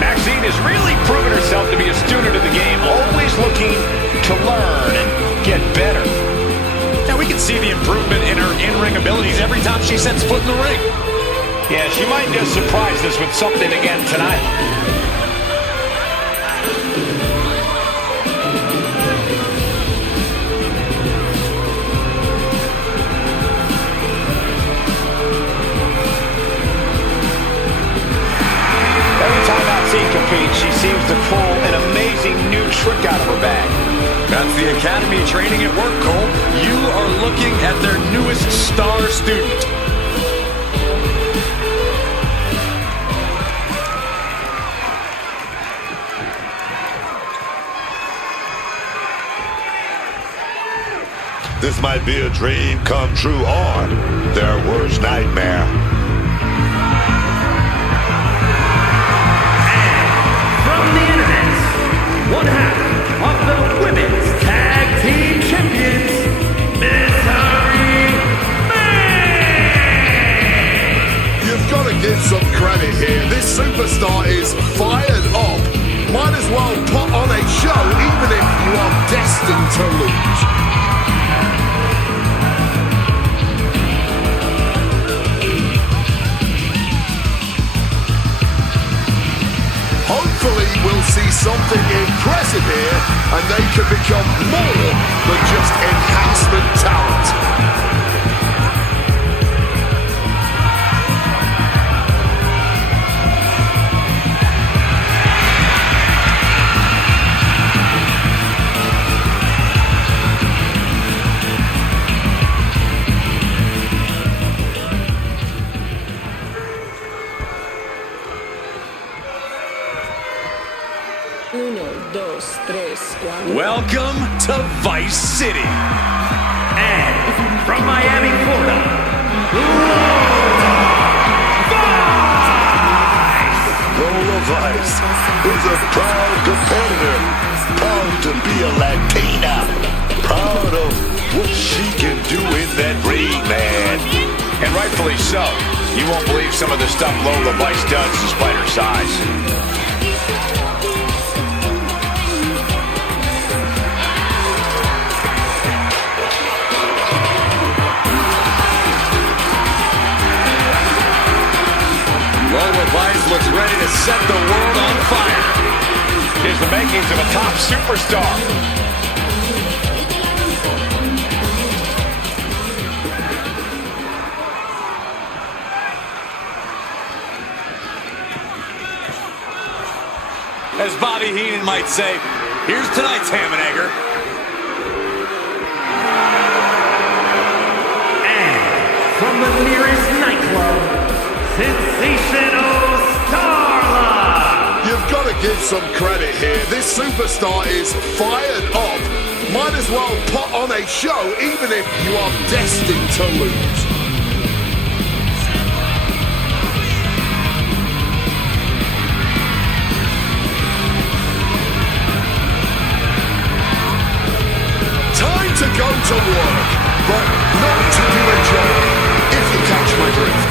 Maxine has really proven herself to be a student of the game, always looking to learn and get better. Now we can see the improvement in her in-ring abilities every time she sets foot in the ring. Yeah, she might just surprise us with something again tonight. Every time Maxine competes, she seems to pull an amazing new trick out of her bag. That's the Academy training at work, Cole. You are looking at their newest star student. This might be a dream come true or their worst nightmare. From the internet, one half of the Women's Tag Team Champions, Mystery Man. You've got to give some credit here. This superstar is fired up. Might as well put on a show even if you are destined to lose. Hopefully we'll see something impressive here and they can become more than just enhancement talent. Welcome to Vice City. And from Miami, Florida, Lola Vice is a proud competitor, proud to be a Latina, proud of what she can do in that ring, man. And rightfully so. You won't believe some of the stuff Lola Vice does despite her size. with lights looks ready to set the world on fire. Here's the makings of a top superstar. As Bobby Heenan might say, here's tonight's ham and egger. From the nearest nightclub, sensational Starla! You've got to give some credit here. This superstar is fired up. Might as well put on a show even if you are destined to lose. Time to go to work, but not to do a job, if you catch my drift.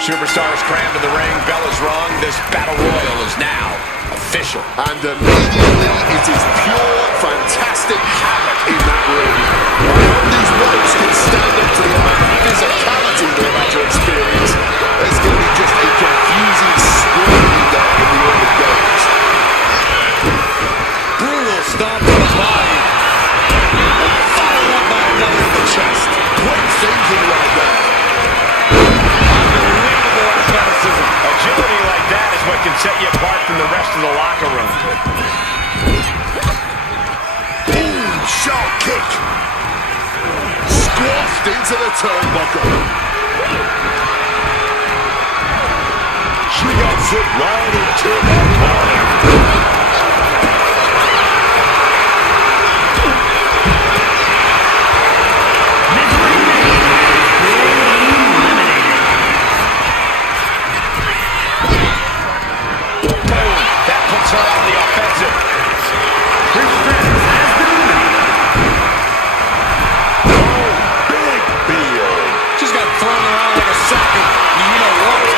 Superstars crammed in the ring, bell is rung, this battle royal is now official. And immediately it is pure, fantastic havoc in that ring. I hope these ropes can stand up to the amount of physicality they're about to experience. There's going to be just a confusing screaming there in the early goes. Brutal stomp to the body. And followed up by another in the chest. Quick thinking right there. Agility like that is what can set you apart from the rest of the locker room. Boom! Sharp kick. Squashed into the turnbuckle. She got it right into the corner. Her on the offensive. Streamz has been eliminated. Oh, big deal. Just got thrown around like a sack of you-know-what.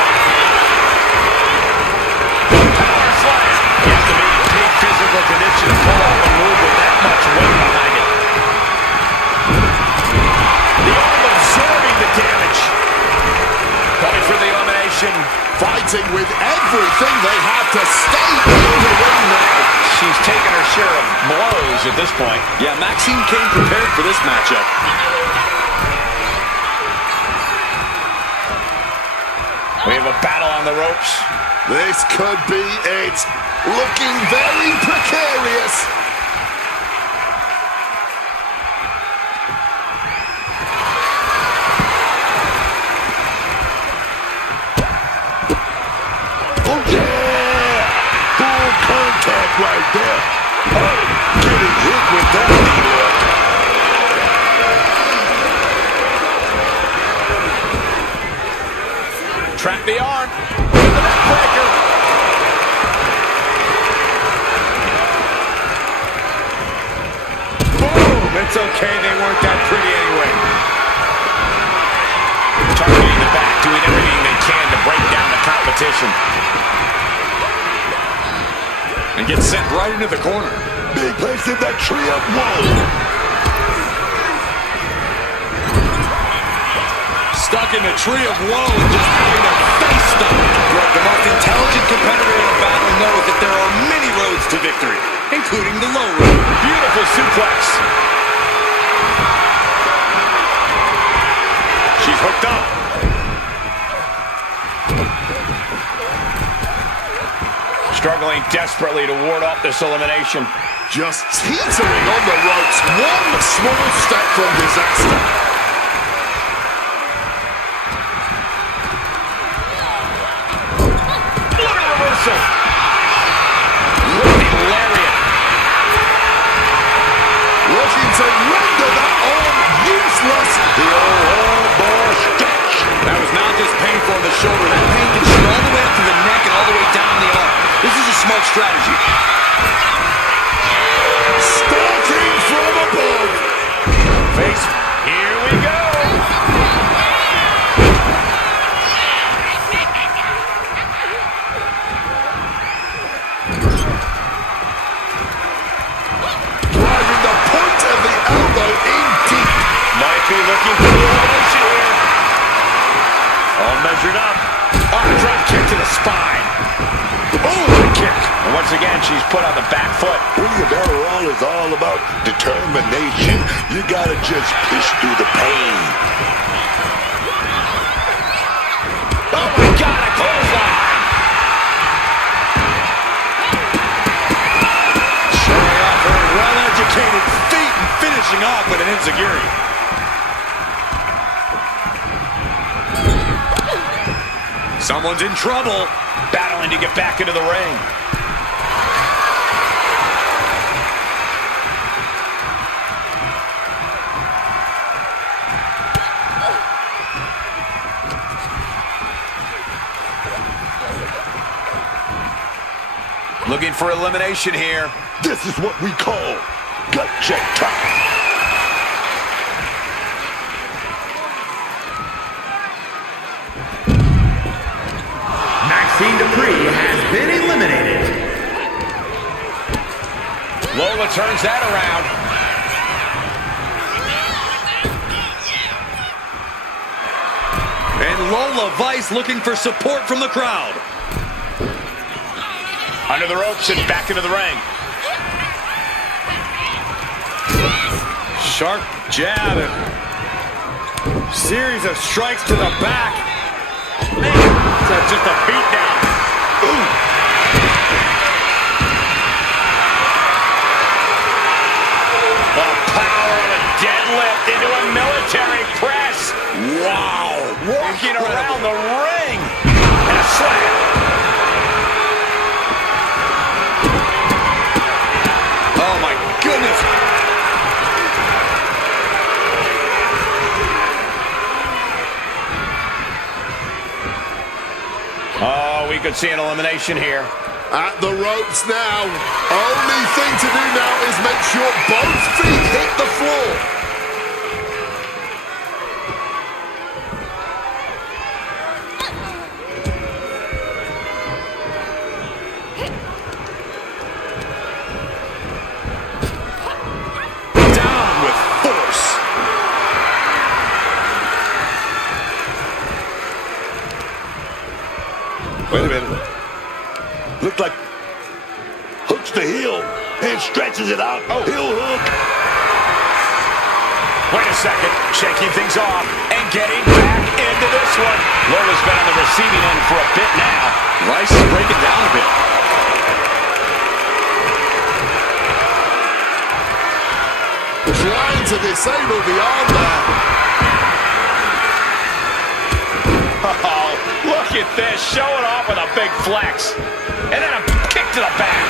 Power slam. You have to be in peak physical condition to pull off a move with that much weight behind it. The arm absorbing the damage. Going for the elimination. Fighting with everything they have to stay in the ring now. She's taken her share of blows at this point. Yeah, Maxine came prepared for this matchup. We have a battle on the ropes. This could be it. Looking very precarious. Oh, yeah! Full contact right there. Oh, getting hit with that knee hook. Trap the arm. With the neck breaker. Boom! It's okay, they weren't that pretty anyway. Targeting the back, doing everything they can to break down the competition. And gets sent right into the corner. Big place in that tree of woe. Stuck in the tree of woe and just having a face stop. The most intelligent competitor in a battle knows that there are many roads to victory, including the low road. Beautiful suplex. She's hooked up. Struggling desperately to ward off this elimination. Just teetering on the ropes. One small step from disaster. What a reversal. Lifting lariat. Looking to render that arm useless. The old bar stretch. That was not just painful in the shoulder. That pain can shoot all the way up to the neck and all the way down the arm. This is a smart strategy. Starting from above. Face be looking for the elimination here. All measured up. Oh, drop kick to the spine. Oh, the kick. And once again, she's put on the back foot. Winning a battle royal is all about determination. You gotta just push through the pain. Oh my God, a clothesline. Showing off her well-educated feet and finishing off with an enziguri. Someone's in trouble, battling to get back into the ring. Looking for elimination here. This is what we call gut check time. Dupree has been eliminated. Lola turns that around. And Lola Vice looking for support from the crowd. Under the ropes and back into the ring. Sharp jab and series of strikes to the back. Man, that's just a beatdown. Ooh. The power of a deadlift into a military press. Wow. Working around the ring. And a slam. Oh my goodness. Oh, we could see an elimination here. At the ropes now. Only thing to do now is make sure both feet hit the floor. Down with force. Wait a minute. Looked like hooks the heel and stretches it out. Oh. Heel hook. Wait a second. Shaking things off and getting back into this one. Lola's been on the receiving end for a bit now. Rice is breaking down a bit. Trying to disable the arm there. Oh, look at this. Showing off with a big flex. And then a kick to the back.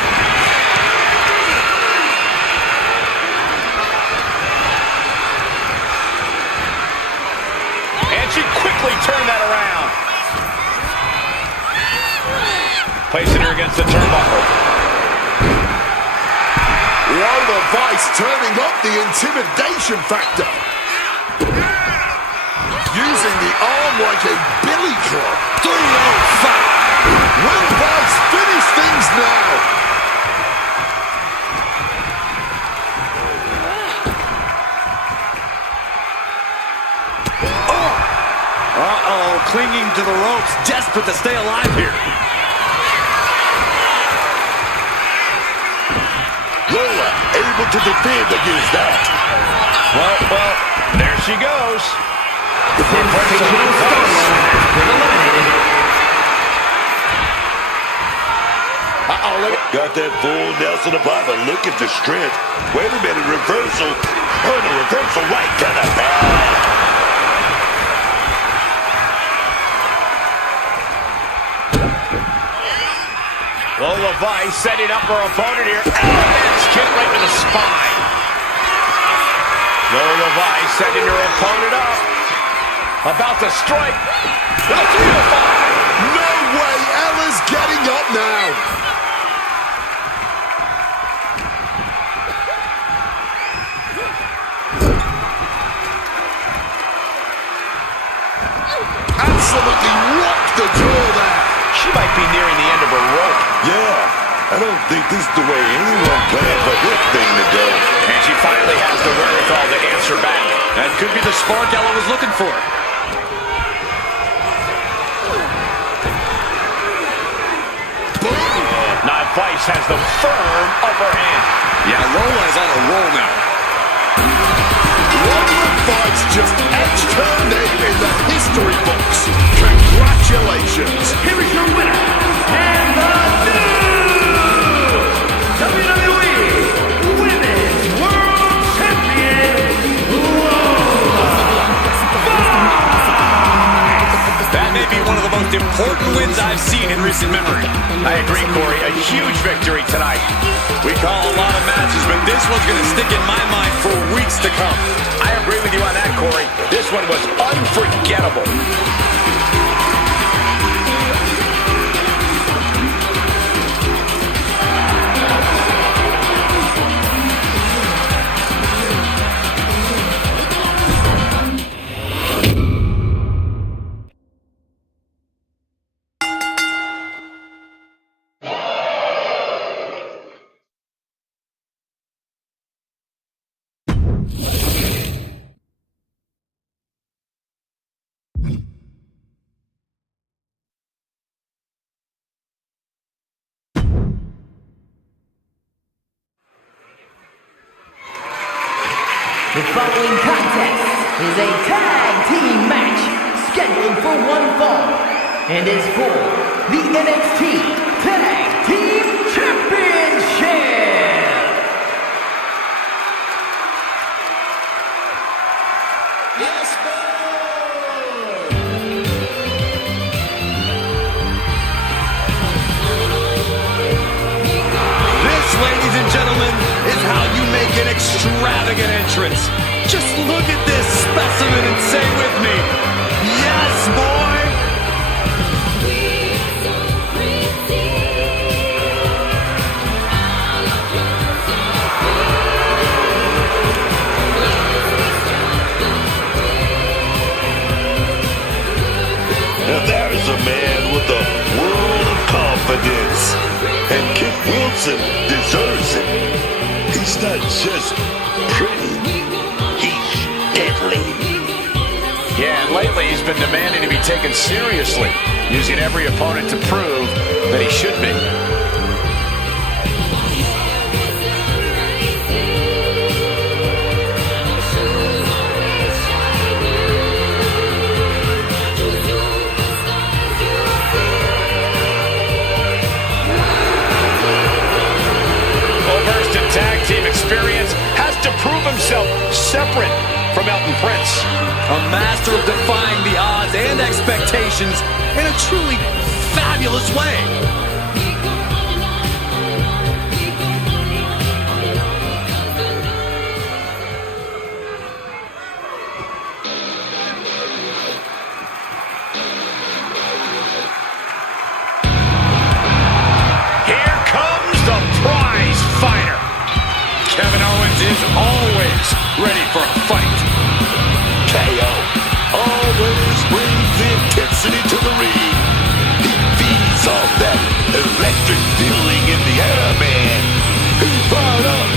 And she quickly turned that around. Placing her against the turnbuckle. Lola Vice turning up the intimidation factor. Using the arm like a billy club. 305. Will Vice finish things now? Uh-oh, clinging to the ropes, desperate to stay alive here. Lola able to defend against that. Well, there she goes. Sensational Star has been eliminated. Uh-oh, look. Got that full Nelson apply, but look at the strength. Wait a minute, reversal. Oh, the reversal right to the back. Lola Vice setting up her opponent here. Elevates kick right to the spine. Lola Vice setting her opponent up. About to strike. The 305. No way, Ella's getting up now. Absolutely rocked the jaw there. She might be nearing the end of her rope. Yeah, I don't think this is the way anyone planned for this thing to go. And she finally has the wherewithal to answer back. And could be the spark Aloha was looking for. Now Vice has the firm upper hand. Yeah, Aloha is on a roll now. One of Vice just etched her name in the history books. Congratulations. Here is your winner, and the new WWE Women's World Champion, That may be one of the most important wins I've seen in recent memory. I agree, Corey. A huge victory tonight. We call a lot of matches, but this one's going to stick in my mind for weeks to come. I agree with you on that, Corey. This one was unforgettable. The following contest is a tag team match scheduled for one fall and is for the NXT Tag Team Championship. This, ladies and gentlemen, is how you make an extravagant entrance. Just look at this specimen and say with me, yes, boy! Now there's a man with a world of confidence. And Kip Wilson deserves it. He's not just pretty, he's deadly. Yeah, and lately he's been demanding to be taken seriously, using every opponent to prove that he should be. Well-versed in tag team experience, has to prove himself separate from Elton Prince. A master of defying the odds and expectations in a truly fabulous way. Here comes the prize fighter. Kevin Owens is always ready for a fight. KO always brings intensity to the ring. He feeds off that electric feeling in the air, man. He's fired up.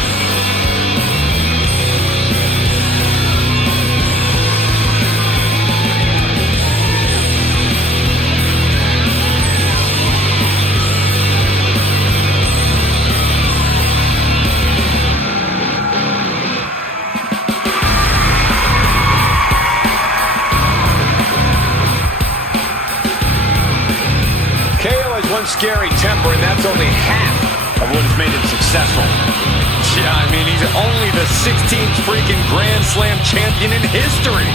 One scary temper, and that's only half of what has made him successful. Yeah, I mean, he's only the 16th freaking Grand Slam champion in history.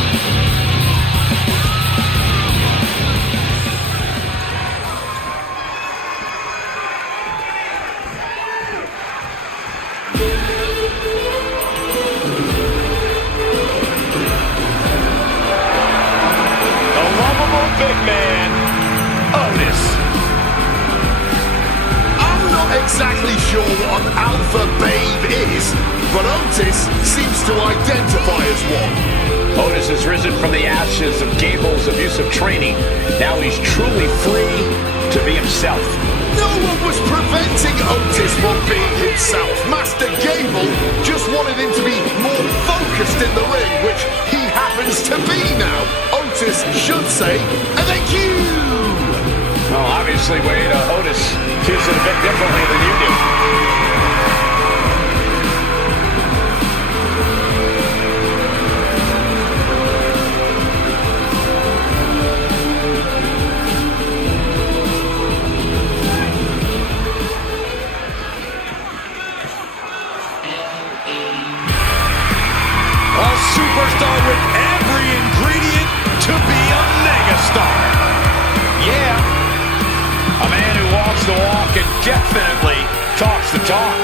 A lovable big man, Otis. Exactly sure what an alpha babe is, but Otis seems to identify as one. Otis has risen from the ashes of Gable's abusive training. Now he's truly free to be himself. No one was preventing Otis from being himself. Master Gable just wanted him to be more focused in the ring, which he had say thank you. Well, obviously, Wade, Otis feels it a bit differently than you do. A superstar with every ingredient to be a megastar. Yeah. A man who walks the walk and definitely talks the talk.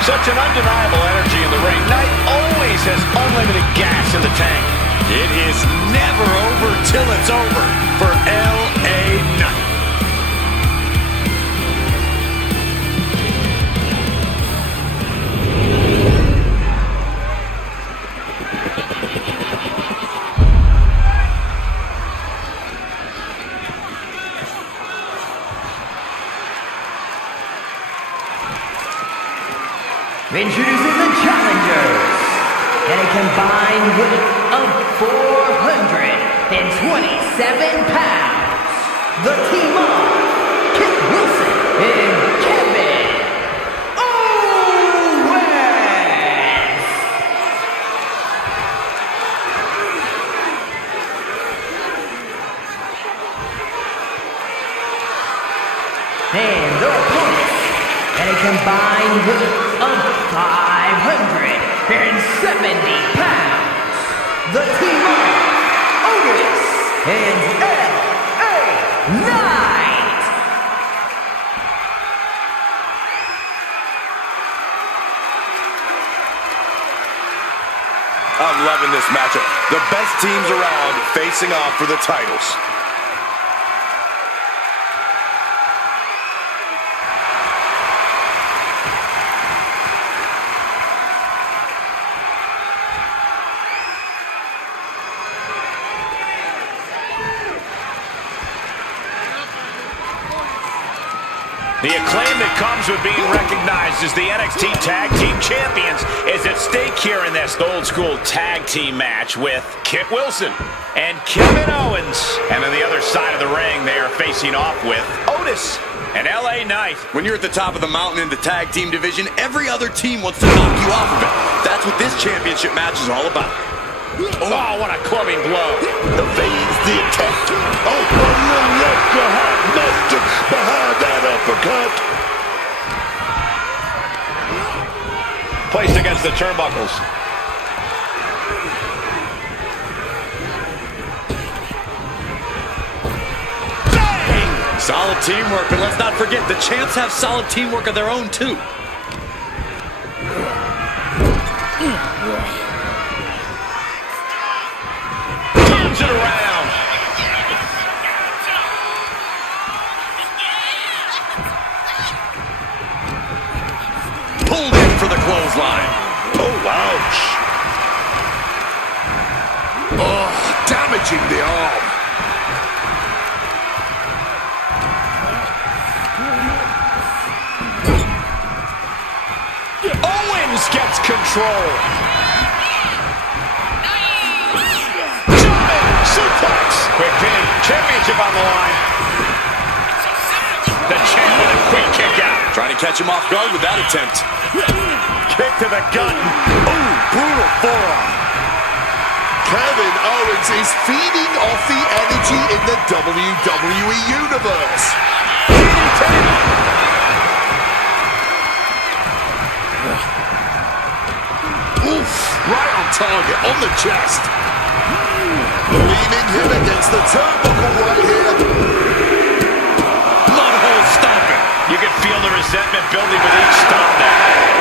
Such an undeniable energy in the ring. Knight always has unlimited gas in the tank. It is never over till it's over for L.A. Knight. Introducing the challengers, and a combined weight of 427 pounds. The team of Kit Wilson and Kevin Owens. And their opponents, and a combined weight of 570 pounds. The team of Otis and L.A. Knight. I'm loving this matchup. The best teams around facing off for the titles. The acclaim that comes with being recognized as the NXT Tag Team Champions is at stake here in this old-school tag team match with Kit Wilson and Kevin Owens. And on the other side of the ring, they are facing off with Otis and L.A. Knight. When you're at the top of the mountain in the tag team division, every other team wants to knock you off of it. That's what this championship match is all about. Oh, what a clubbing blow. Evades the attack. Oh, what a little left to hot mustard behind that uppercut. Placed against the turnbuckles. Bang! Solid teamwork, but let's not forget, the champs have solid teamwork of their own, too. Turns it around. Pulled in for the clothesline. Oh, ouch. Oh, damaging the arm. Owens gets control. Suplex. Quick pin. Championship on the line. The champ with a quick kick out. Trying to catch him off guard with that attempt. Kick to the gut. Ooh, brutal forearm. Kevin Owens is feeding off the energy in the WWE Universe. Oof, right on target, on the chest. Leaning him against the turnbuckle right here. Mudhole stomping. You can feel the resentment building with each stomp there.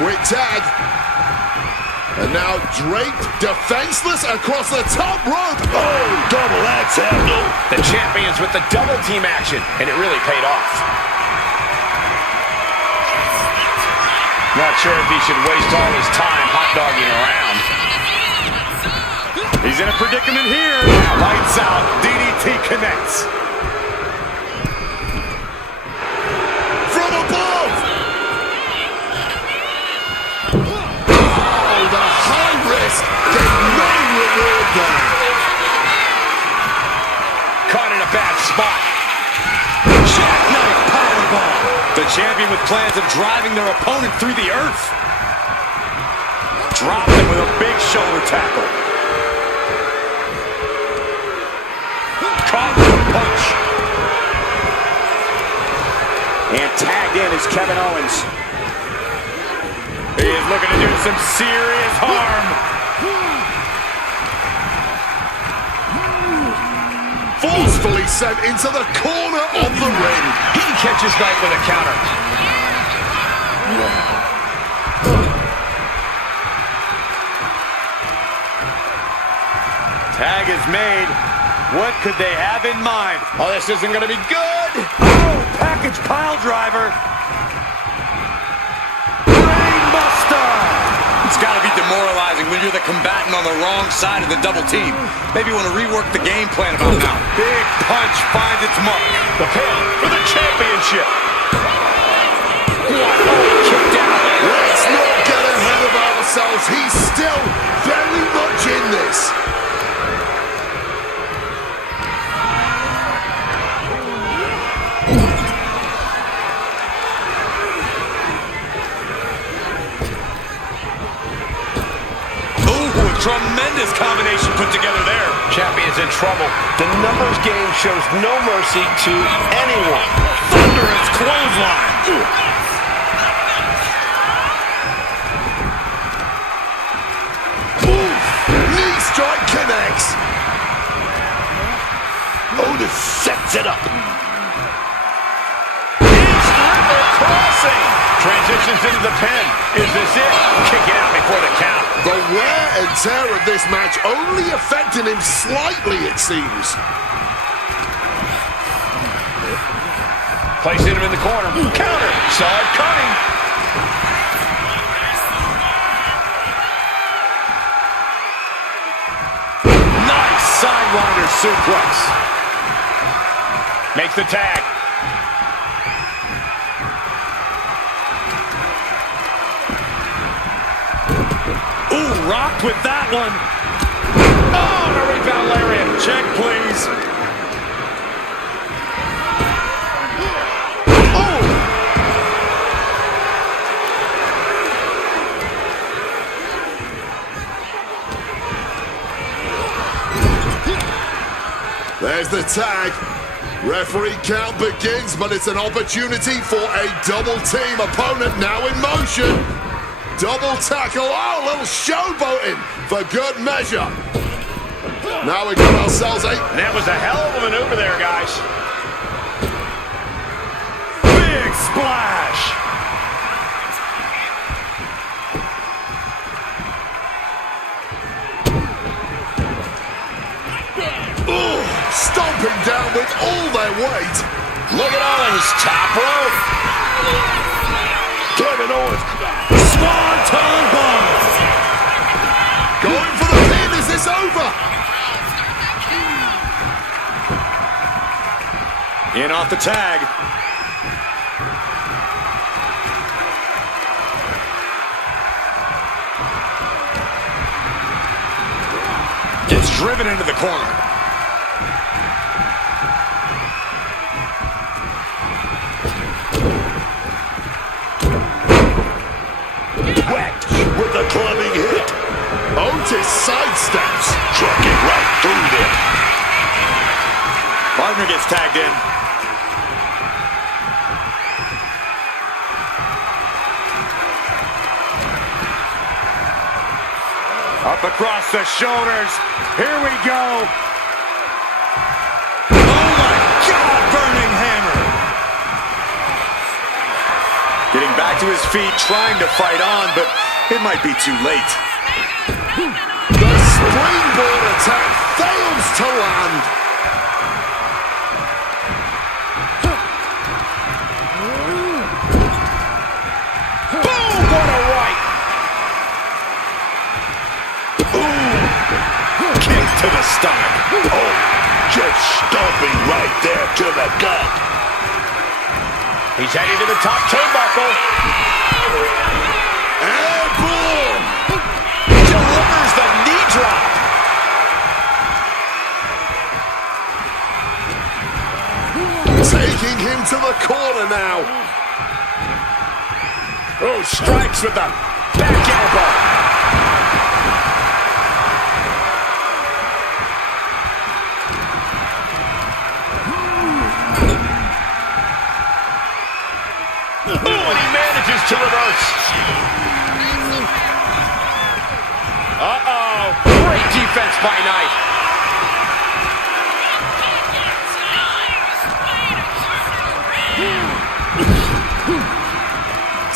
Quick tag. And now draped, defenseless across the top rope. Oh, double axe handle. The champions with the double team action, and it really paid off. Not sure if he should waste all his time hot dogging around. He's in a predicament here. Lights out. DDT connects. From above. Oh, the high risk gave no reward there. Caught in a bad spot. Jackknife powerbomb. The champion with plans of driving their opponent through the earth. Dropped him with a big shoulder tackle. Caught with a punch. And tagged in is Kevin Owens. He is looking to do some serious harm. Forcefully sent into the corner of the ring. He catches Knight with a counter. Tag is made. What could they have in mind? Oh, this isn't going to be good. Oh, package pile driver. Brainbuster. It's got to be demoralizing when you're the combatant on the wrong side of the double team. Maybe you want to rework the game plan about now. Big punch finds its mark. The pin for the championship. What? Oh, kicked out. Let's not get ahead of ourselves. He's still very much in this. Tremendous combination put together there. Champion's in trouble. The numbers game shows no mercy to anyone. Thunderous clothesline. Knee strike connects. Otis sets it up. Crossing. Transitions into the pin. Is this it? Kick it out before the count. The wear and tear of this match only affecting him slightly, it seems. Placing him in the corner. Counter. Saw it coming. Nice sidewinder suplex. Makes the tag. Ooh, rocked with that one. Oh, and a rebound lariat. Check, please. There's the tag. Referee count begins, but it's an opportunity for a double team. Opponent now in motion. Double tackle. Oh, a little showboating for good measure. Now we got ourselves a... That was a hell of a maneuver there, guys. Big splash. Ooh, stomping down with all their weight. Look at Owens, top rope. Kevin Owens. Swanton bomb. Going for the pin. Is this over? In off the tag. Gets driven into the corner. Whacked with a clubbing hit. Otis sidesteps. Trucking right through them. Partner gets tagged in. Up across the shoulders. Here we go. Oh my God, burning hammer. Getting back to his feet, trying to fight on, but it might be too late. The springboard attack fails to land. Boom! What a right! Ooh! Kick to the stomach. Oh, just stomping right there to the gut. He's heading to the top turnbuckle. And boom! Delivers the knee drop. Taking him to the corner now. Oh, strikes with the back elbow. Oh, and he manages to reverse. Uh-oh. Great defense by Knight.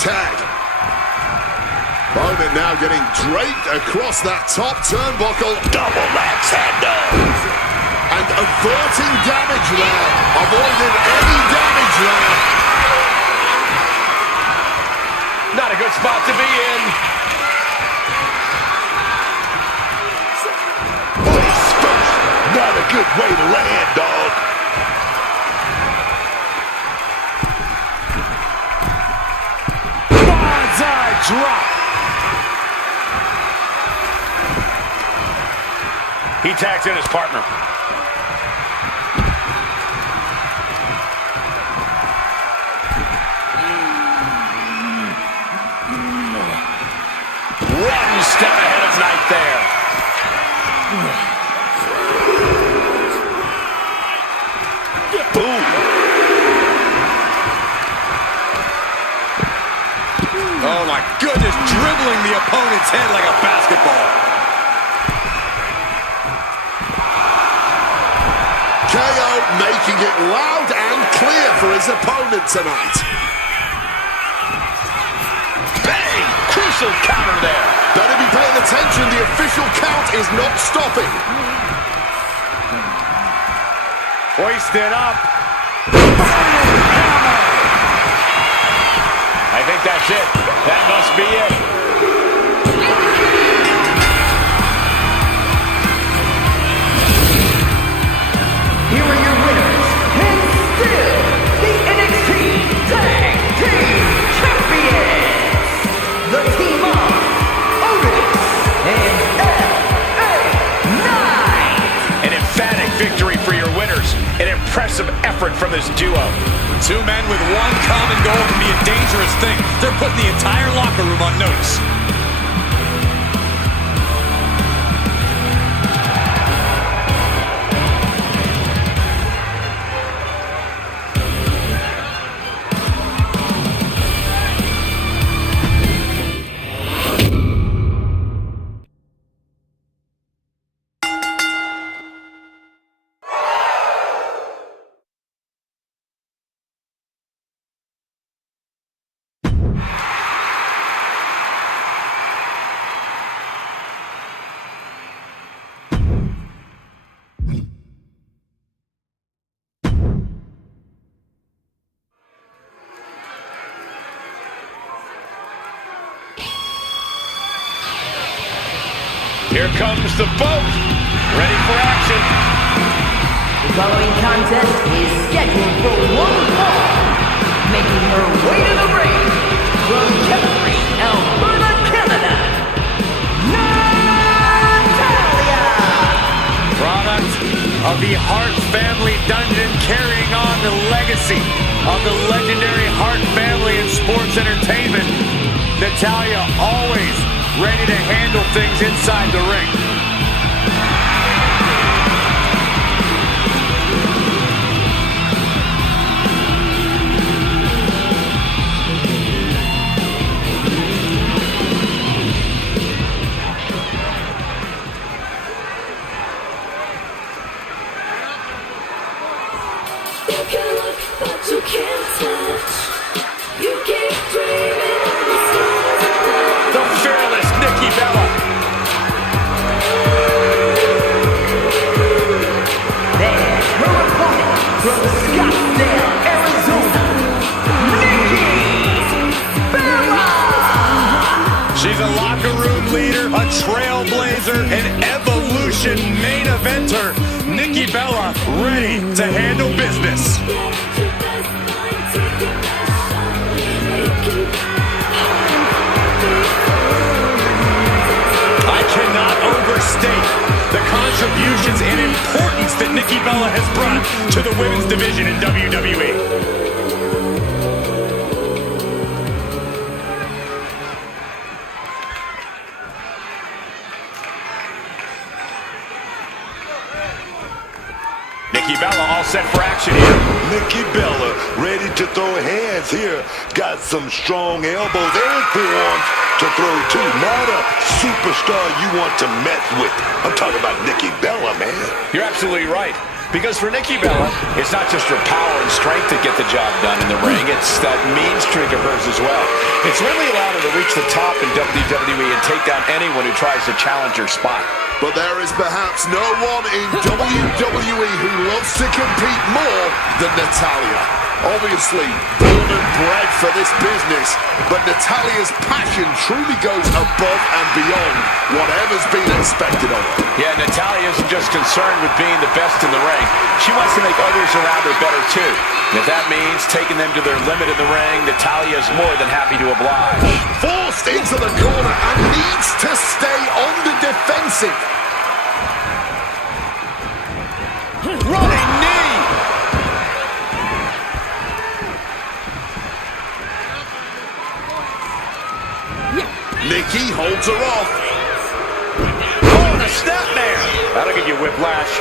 Tag. Opponent now getting draped across that top turnbuckle. Double axe handle. And averting damage there. Avoiding any damage there. Not a good spot to be in. Face first. Not a good way to land, dog. Bonsai drop. He tags in his partner. One step ahead of Knight there. Boom. Oh my goodness, dribbling the opponent's head like a basketball. KO making it loud and clear for his opponent tonight. Bang! Crucial counter there. Better be paying attention, the official count is not stopping. Hoisted up. I think that's it. That must be it. Here are your winners, and still the NXT Tag Team Champions, the team of Otis and LA Knight. An emphatic victory for your winners. An impressive effort from this duo. Two men with one common goal can be a dangerous thing. They're putting the entire locker room on notice. Here comes the boat, ready for action. The following contest is scheduled for one fall. Making her way to the ring from Calgary, Alberta, Canada, Natalya! Product of the Hart family dungeon, carrying on the legacy of the legendary Hart family in sports entertainment. Natalya always ready to handle things inside the ring. You can look, but you can't touch. You can't dream. a locker room leader, a trailblazer, an evolution main eventer. Nikki Bella ready to handle business. I cannot overstate the contributions and importance that Nikki Bella has brought to the women's division in WWE. Nikki Bella all set for action here. Nikki Bella ready to throw hands here. Got some strong elbows and forearms to throw too. Not a superstar you want to mess with. I'm talking about Nikki Bella, man. You're absolutely right. Because for Nikki Bella, it's not just her power and strength to get the job done in the ring. It's that mean streak of hers as well. It's really allowed her to reach the top in WWE and take down anyone who tries to challenge her spot. But there is perhaps no one in WWE who loves to compete more than Natalya. Obviously, born and bred for this business, but Natalya's passion truly goes above and beyond whatever's been expected of her. Yeah, Natalya isn't just concerned with being the best in the ring. She wants to make others around her better too. And if that means taking them to their limit in the ring, Natalya is more than happy to oblige. Forced into the corner and needs to stay on the defensive. Running knee! Nikki holds her off. Oh, and a snapmare! That'll give you whiplash.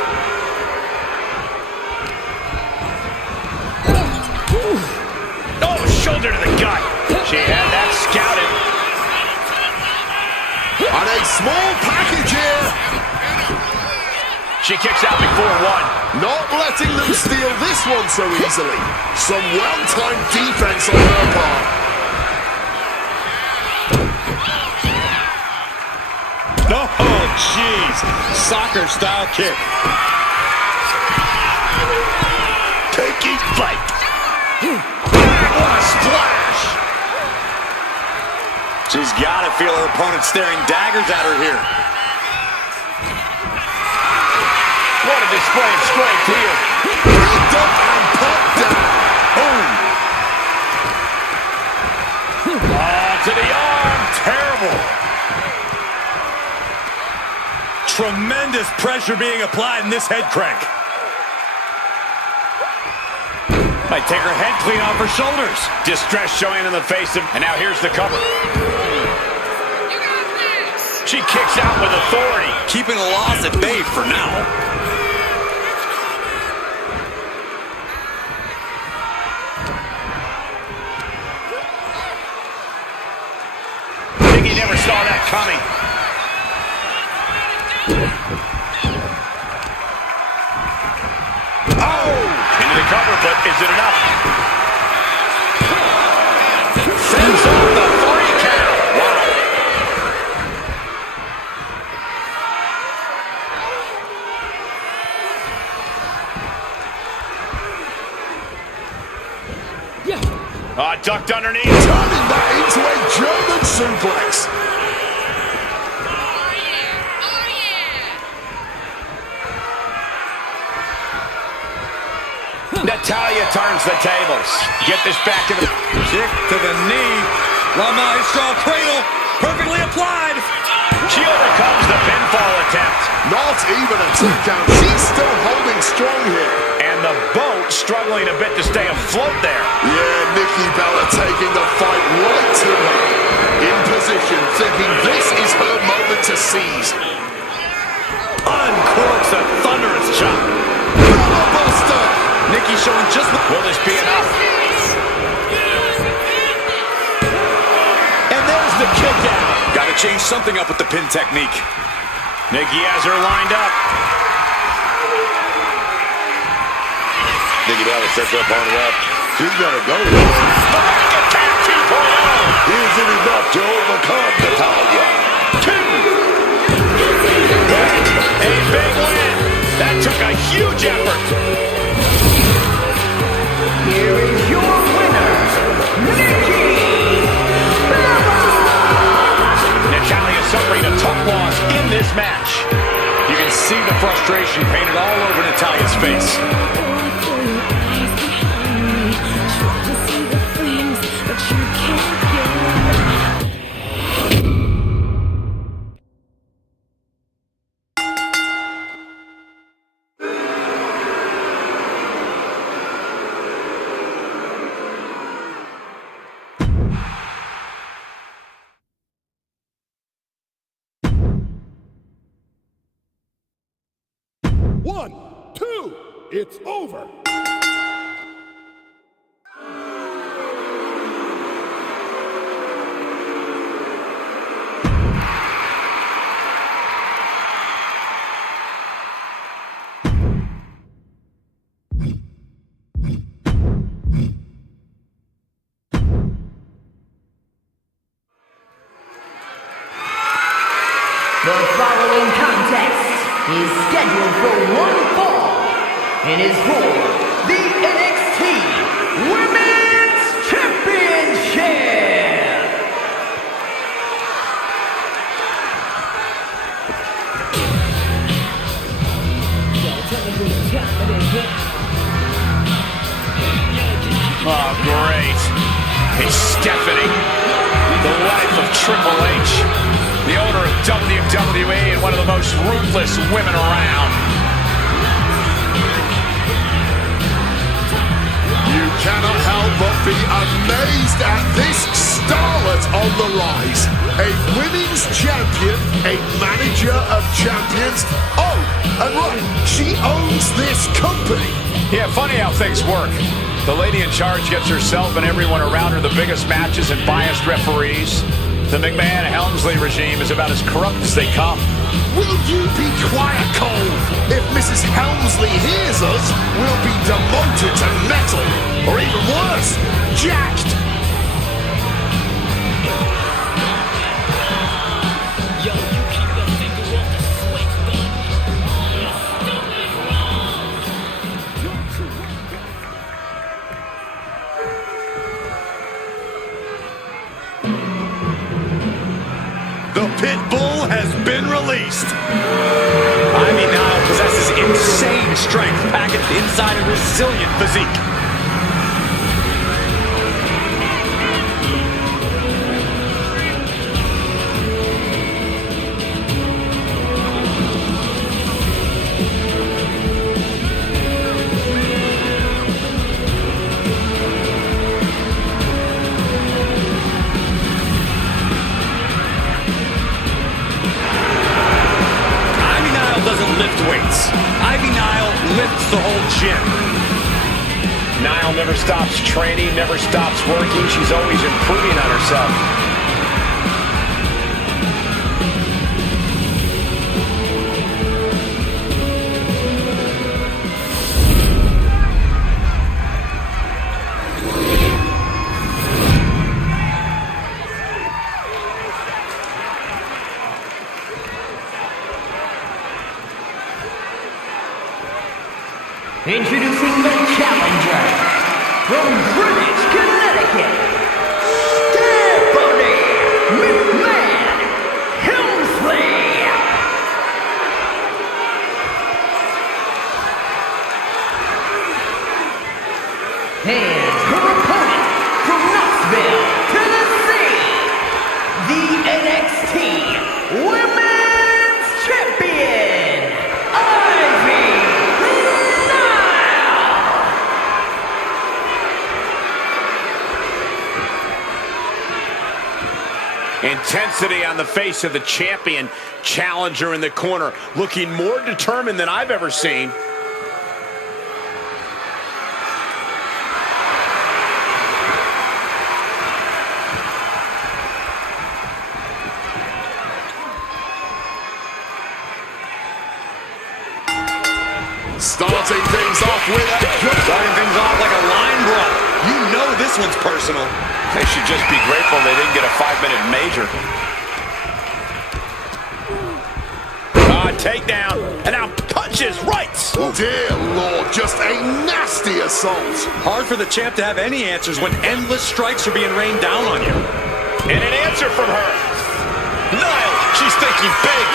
Oh, shoulder to the gut. She had that scouted. And a small package here. She kicks out before one. Not letting them steal this one so easily. Some well-timed defense on her part. Oh, jeez. Soccer-style kick. Taking flight. What a splash! She's got to feel her opponent staring daggers at her here. What a display of strength here. Picked up and popped down. Boom. Oh, to the arm. Terrible. Tremendous pressure being applied in this head crank. Might take her head clean off her shoulders. Distress showing in the face of... And now here's the cover. She kicks out with authority. Keeping a loss at bay for now. Nikki never saw that coming. Into the cover, but is it enough? Sends off the 3 count. Wow. Ducked underneath. Turning that into a German suplex. Natalya turns the tables. Get this back to the... Kick to the knee. La Maestro cradle. Perfectly applied. She overcomes the pinfall attempt. Not even a takedown. She's still holding strong here. And the boat struggling a bit to stay afloat there. Yeah, Nikki Bella taking the fight right to her. In position, thinking this is her moment to seize. Uncorks a thunderous chop. Bella Buster. Nikki showing just... Will this be enough? And there's the kick out. Got to change something up with the pin technique. Nikki has her lined up. Nikki Bella sets her opponent up. She's gonna go. Back attack 2.0. Is it enough to overcome Natalya? 2. A big win. That took a huge effort. Here is your winner, Nikki Bella! frustration painted all over Natalia's face. One, two, it's over. The following contest is scheduled for one fall and is for the NXT Women's Championship. Oh, great. It's Stephanie, the wife of Triple H, the owner of WWE and one of the most ruthless women around. You cannot help but be amazed at this starlet on the rise. A women's champion, a manager of champions. Oh, and right, she owns this company. Yeah, funny how things work. The lady in charge gets herself and everyone around her the biggest matches and biased referees. The McMahon-Helmsley regime is about as corrupt as they come. Will you be quiet, Cole? If Mrs. Helmsley hears us, we'll be demoted to metal. Or even worse, jacked. The pit bull has been released. Ivy Nile possesses insane strength packaged inside a resilient physique. Lift weights. Ivy Nile lifts the whole gym. Nile never stops training, never stops working. She's always improving on herself. Introducing the challenger from Greenwich, Connecticut, Stephanie McMahon-Helmsley. And her opponent from Knoxville, Tennessee, the NXT Women's Champion, Ivy. Intensity on the face of the champion. Challenger in the corner, looking more determined than I've ever seen. Starting things off with a... Starting things off like a line brawl. You know this one's personal. They should just be grateful they didn't get a 5-minute major. Takedown, and now punches right. Dear Lord, just a nasty assault. Hard for the champ to have any answers when endless strikes are being rained down on you. And an answer from her. Nile, she's thinking big.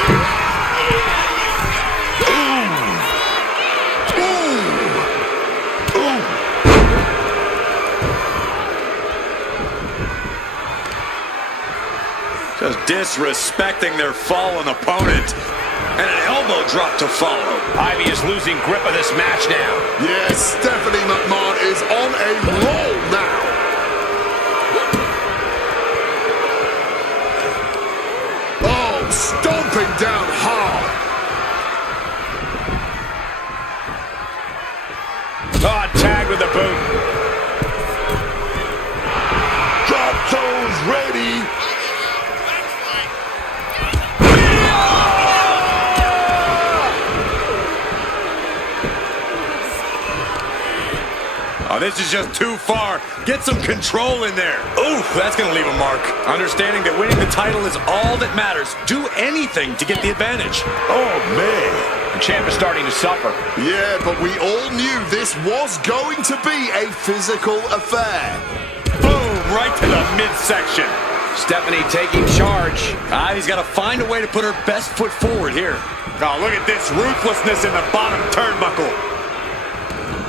Ooh. Just disrespecting their fallen opponent. And an elbow drop to follow. Ivy is losing grip of this match now. Yes, Stephanie McMahon is on a roll now. Oh, stomping down hard. Oh, tagged with the boot. Drop toes ready. Oh, this is just too far. Get some control in there. Ooh, that's going to leave a mark. Understanding that winning the title is all that matters. Do anything to get the advantage. Oh, man. The champ is starting to suffer. Yeah, but we all knew this was going to be a physical affair. Boom, right to the midsection. Stephanie taking charge. Ivy's got to find a way to put her best foot forward here. Oh, look at this ruthlessness in the bottom turnbuckle.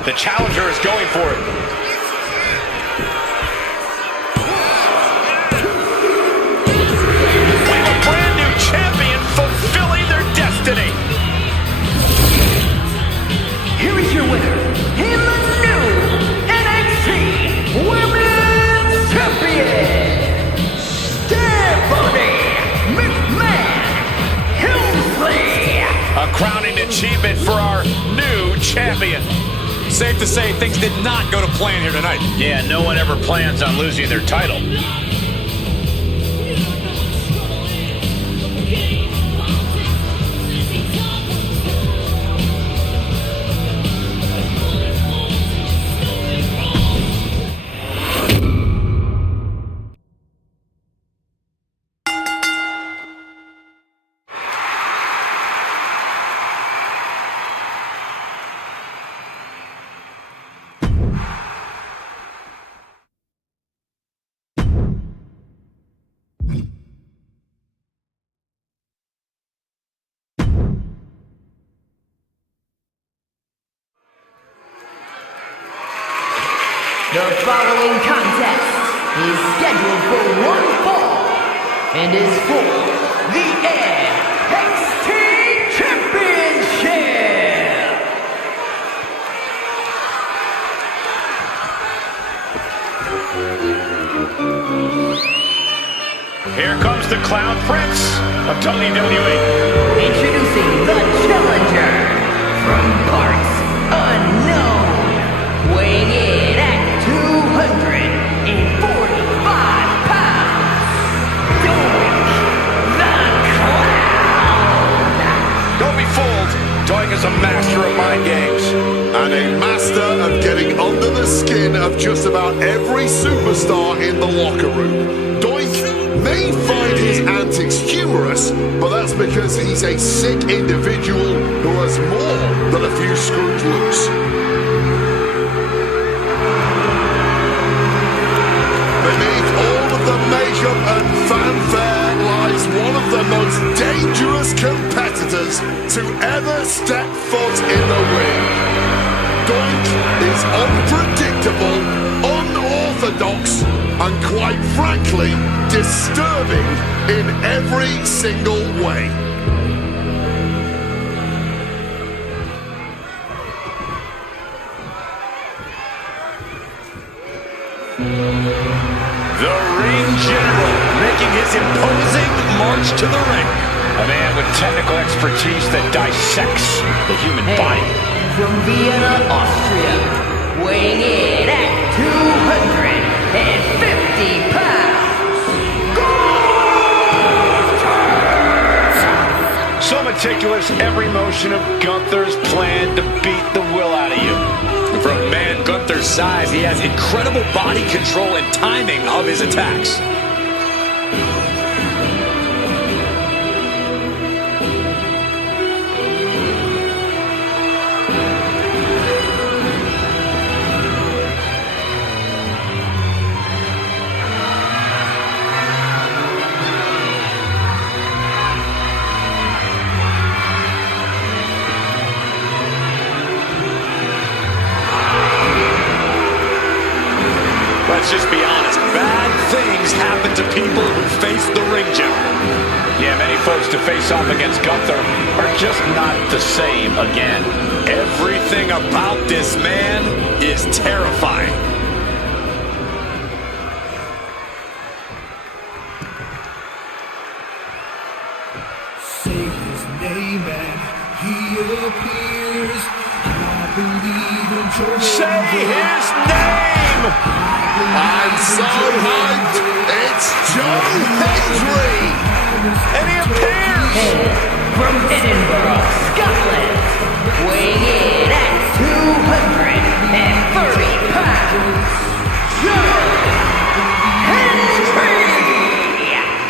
The challenger is going for it. We have a brand new champion fulfilling their destiny. Here is your winner, in the new NXT Women's Champion, Stephanie McMahon-Hillsley. A crowning achievement for our new champion. Safe to say things did not go to plan here tonight. Yeah, no one ever plans on losing their title. The following contest is scheduled for one fall and is for the NXT Championship. Here comes the Clown Prince of WWE. Introducing the challenger from parts unknown, weighing in at 245 pounds, Doink the Clown. Don't be fooled. Doink is a master of mind games. And a master of getting under the skin of just about every superstar in the locker room. Doink may find his antics humorous, but that's because he's a sick individual who has more than a few screws loose. Beneath all of the makeup and fanfare lies one of the most dangerous competitors to ever step foot in the ring. Doink is unpredictable, unorthodox, and quite frankly, disturbing in every single way. The ring general making his imposing march to the ring. A man with technical expertise that dissects the human body. From Vienna, Austria, weighing in at 250 pounds, Gunther! So meticulous, every motion of Gunther's plan to beat the will out of you. For a man Gunther's size, he has incredible body control and timing of his attacks. Let's just be honest, bad things happen to people who face the ring general. Yeah, many folks to face off against Gunther are just not the same again. Everything about this man is terrifying. Say his name and he appears. I believe in Joe. Say his name! I'm so hyped! It's Joe Hendry! And he appears! From Edinburgh, Scotland, weighing in at 230 pounds, Joe Hendry!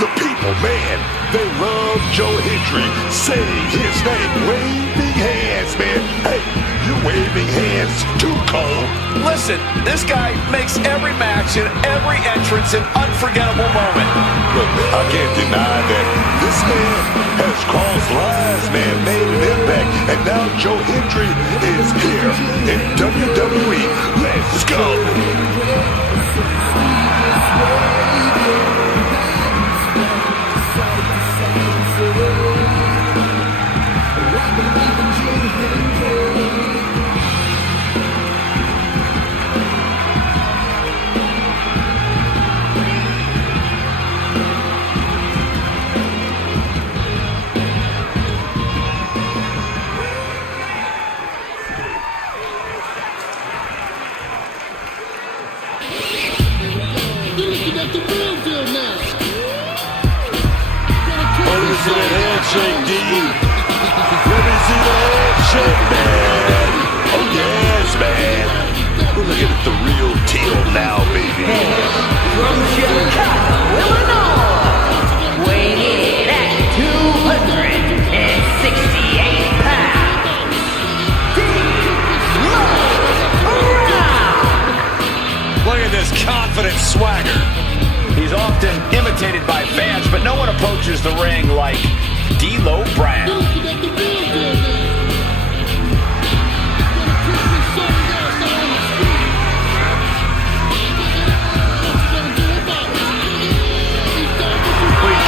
The people, man, they love Joe Hendry. Say his name, waving hands, man. Hey, you're waving hands too, Cole. Listen, this guy makes every match and every entrance an unforgettable moment. Look, I can't deny that this man has crossed lines, man, made an impact, and now Joe Hendry is here in WWE. Let's go! Handshake, D. Let me see the handshake, man. Oh, yes, man. We're looking at the real deal now, baby. From Chicago, Illinois, weighing in at 268 pounds, DLive. Look at this confident swagger. He's often imitated by fans, but no one approaches the ring like D'Lo Brown. We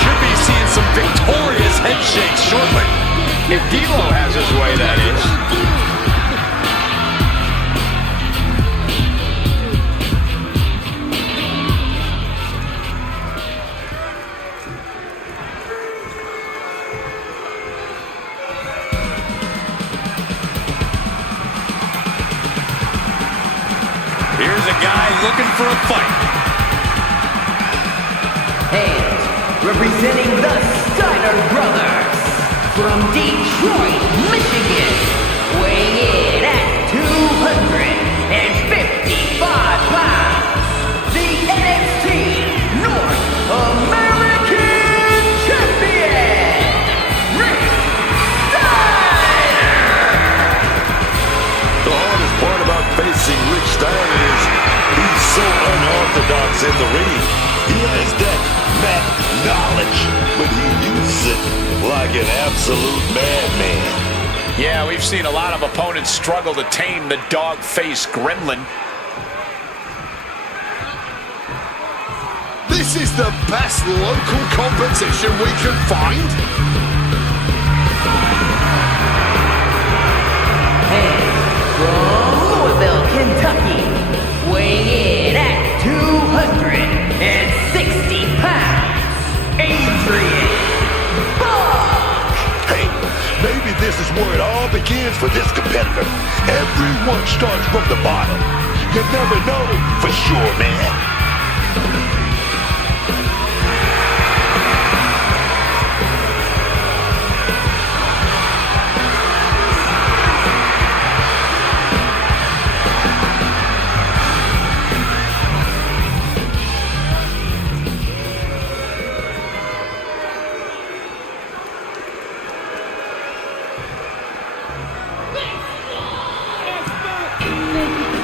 could be seeing some victorious head shakes shortly. If D'Lo has his way, that is. Here's a guy looking for a fight. And representing the Steiner Brothers, from Detroit, Michigan, weighing in at 255 pounds, the NXT North American Champion, Rick Steiner! The hardest part about facing Rick Steiner is he's so unorthodox in the ring. He has that mat knowledge, but he uses it like an absolute madman. Yeah, we've seen a lot of opponents struggle to tame the dog-faced gremlin. This is the best local competition we can find. And from Louisville, Kentucky, weighing in at 260 pounds, Adrian Buck. Hey, maybe this is where it all begins for this competitor. Everyone starts from the bottom. You never know for sure, man.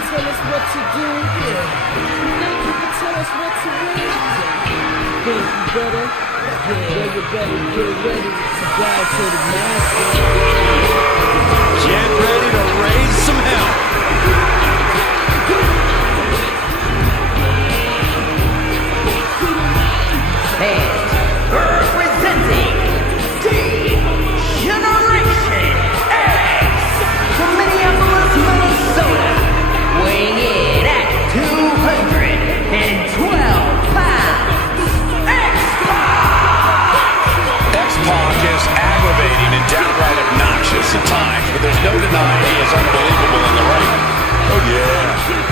Tell us what to do here. Think you can tell us what to win? Think you better? Yeah, well, you better get ready to bow to the master. Get ready to raise some hell. And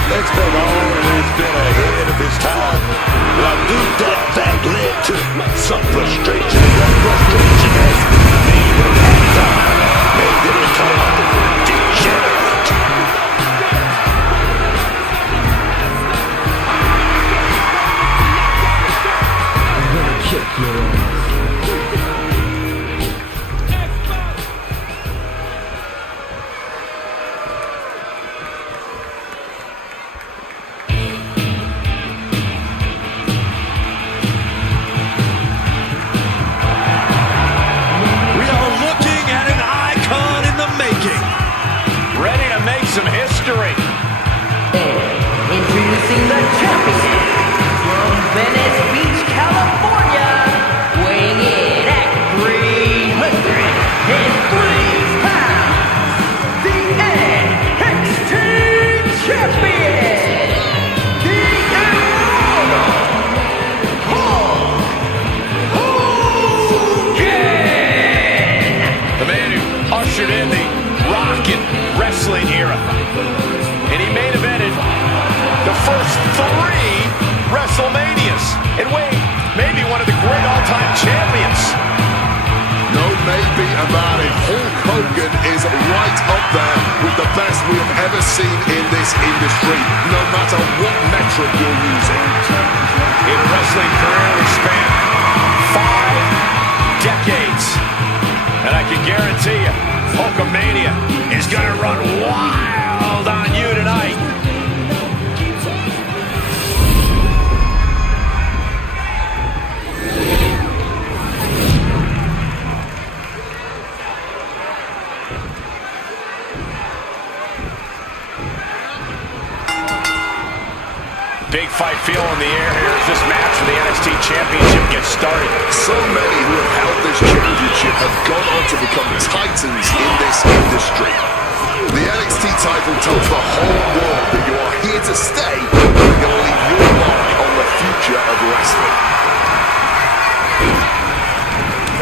It's been on and it's been ahead of its time. I do that led to some frustration. That frustration has made it act on, made it become degenerate. I'm gonna kick your ass. Some history. And introducing the champion from Venice Beach, California, weighing in at 303 pounds, the NXT champion, the immortal Hulk Hogan. The man who ushered in the Rocket wrestling era. And he main evented the first 3 WrestleManias. And wait, maybe one of the great all-time champions. No maybe about it. Hulk Hogan is right up there with the best we have ever seen in this industry, no matter what metric you're using. In a wrestling career which spanned 5 decades. And I can guarantee you, Hulkamania is going to run wild on you tonight. Big fight feel in the air here as this match for the NXT Championship gets started. So many who have held this championship have gone on to become titans in this industry. The NXT title tells the whole world that you are here to stay and you're going to leave your mark on the future of wrestling.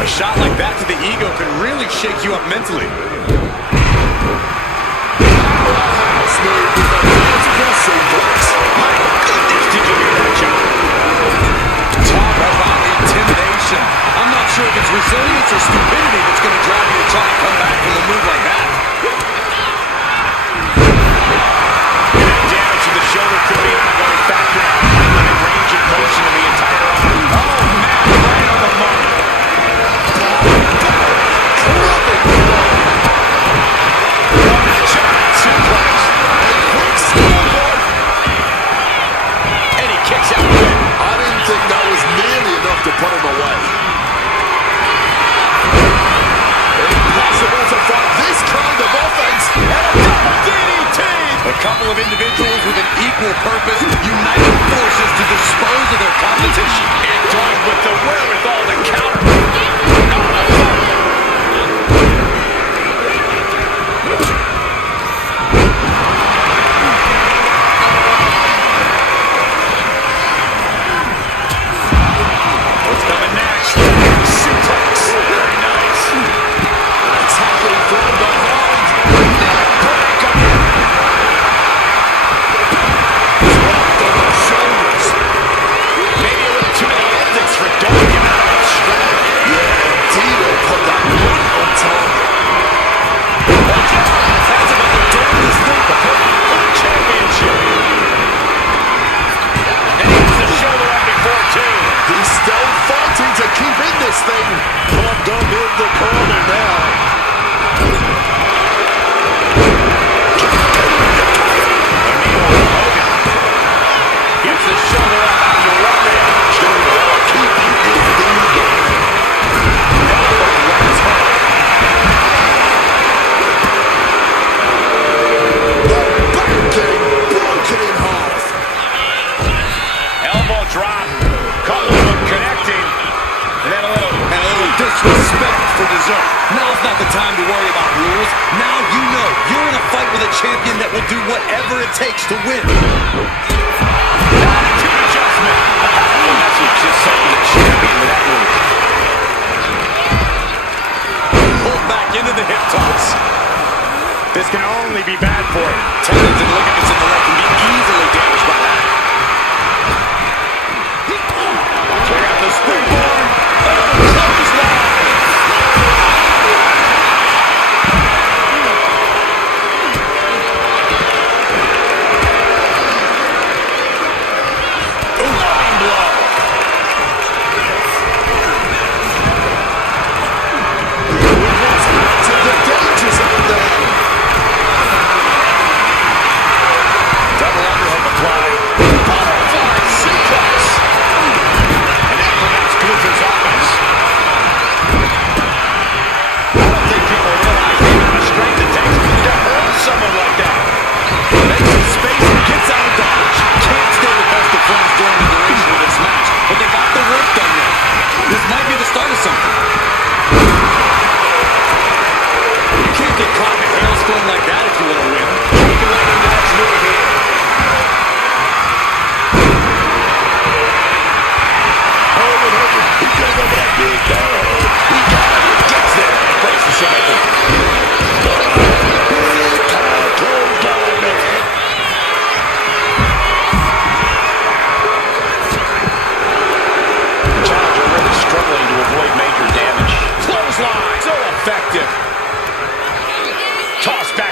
A shot like that to the ego can really shake you up mentally. Powerhouse move with a vertical suplex. My goodness, did you hear that, John? Talk about intimidation. I'm not sure if it's resilience or stupidity that's going to drive you to try and come back from a move like that. Damage to the shoulder could be an ongoing factor. Limited range of motion in the entire arm. Oh, man, right on the mark. Giant suplex. And he kicks out the win. I didn't think that was nearly enough to put him away. Impossible to fight this kind of offense. And a double DDT. A couple of individuals with an equal purpose, united forces to dispose of their competition. And done with the wherewithal to counter. What's coming next? Suplex. Very nice. Attacking from behind. Neckbreaker. Dropped on the shoulders. Maybe a little too many ethics for Doug giving out that strategy. Yeah, Dino put that one on target. Watch out. That's about the darkest thing to put for the championship. And he was the shoulder up before, too. He's still fighting to keep in this thing. Plugged up in the corner now. Gets the shoulder up after one man. Keeping it in the game. Elbow runs hard. The back getting broken in half. Elbow drop. Couple of them connecting. And then a little Disrespect for dessert. Now's not the time to worry about rules. Now you know you're in a fight with a champion that will do whatever it takes to win. attitude adjustment. A powerful message just something the champion with that move. Pulled back into the hip toss. This can only be bad for him. Tendons and ligaments in the leg can be easily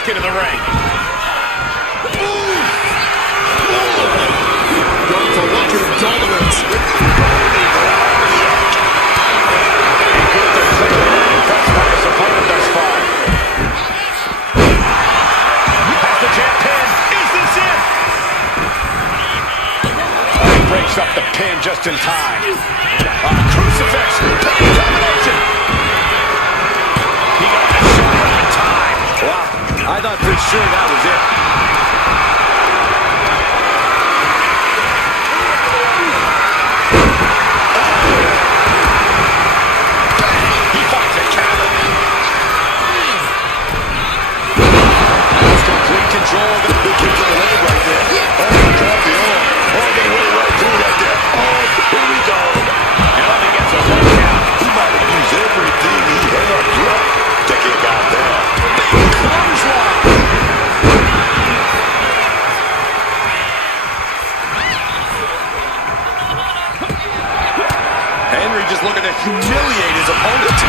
back into the ring. Going for looking dominance. Gunther clearly not impressed by his opponent thus far. Has the jab pin. Is this it? He breaks up the pin just in time. Crucifix. Pin combination. He got that shoulder up in time. Wow, I thought for sure that was it. He finds a counter. That's complete control of the kick to the leg right there. Oh, he caught the arm. Oh, they went right through right there. Oh, here we go. And only gets a 1 count. He might have used everything he had left to kick out there. Big clothesline. Henry just looking to humiliate his opponent.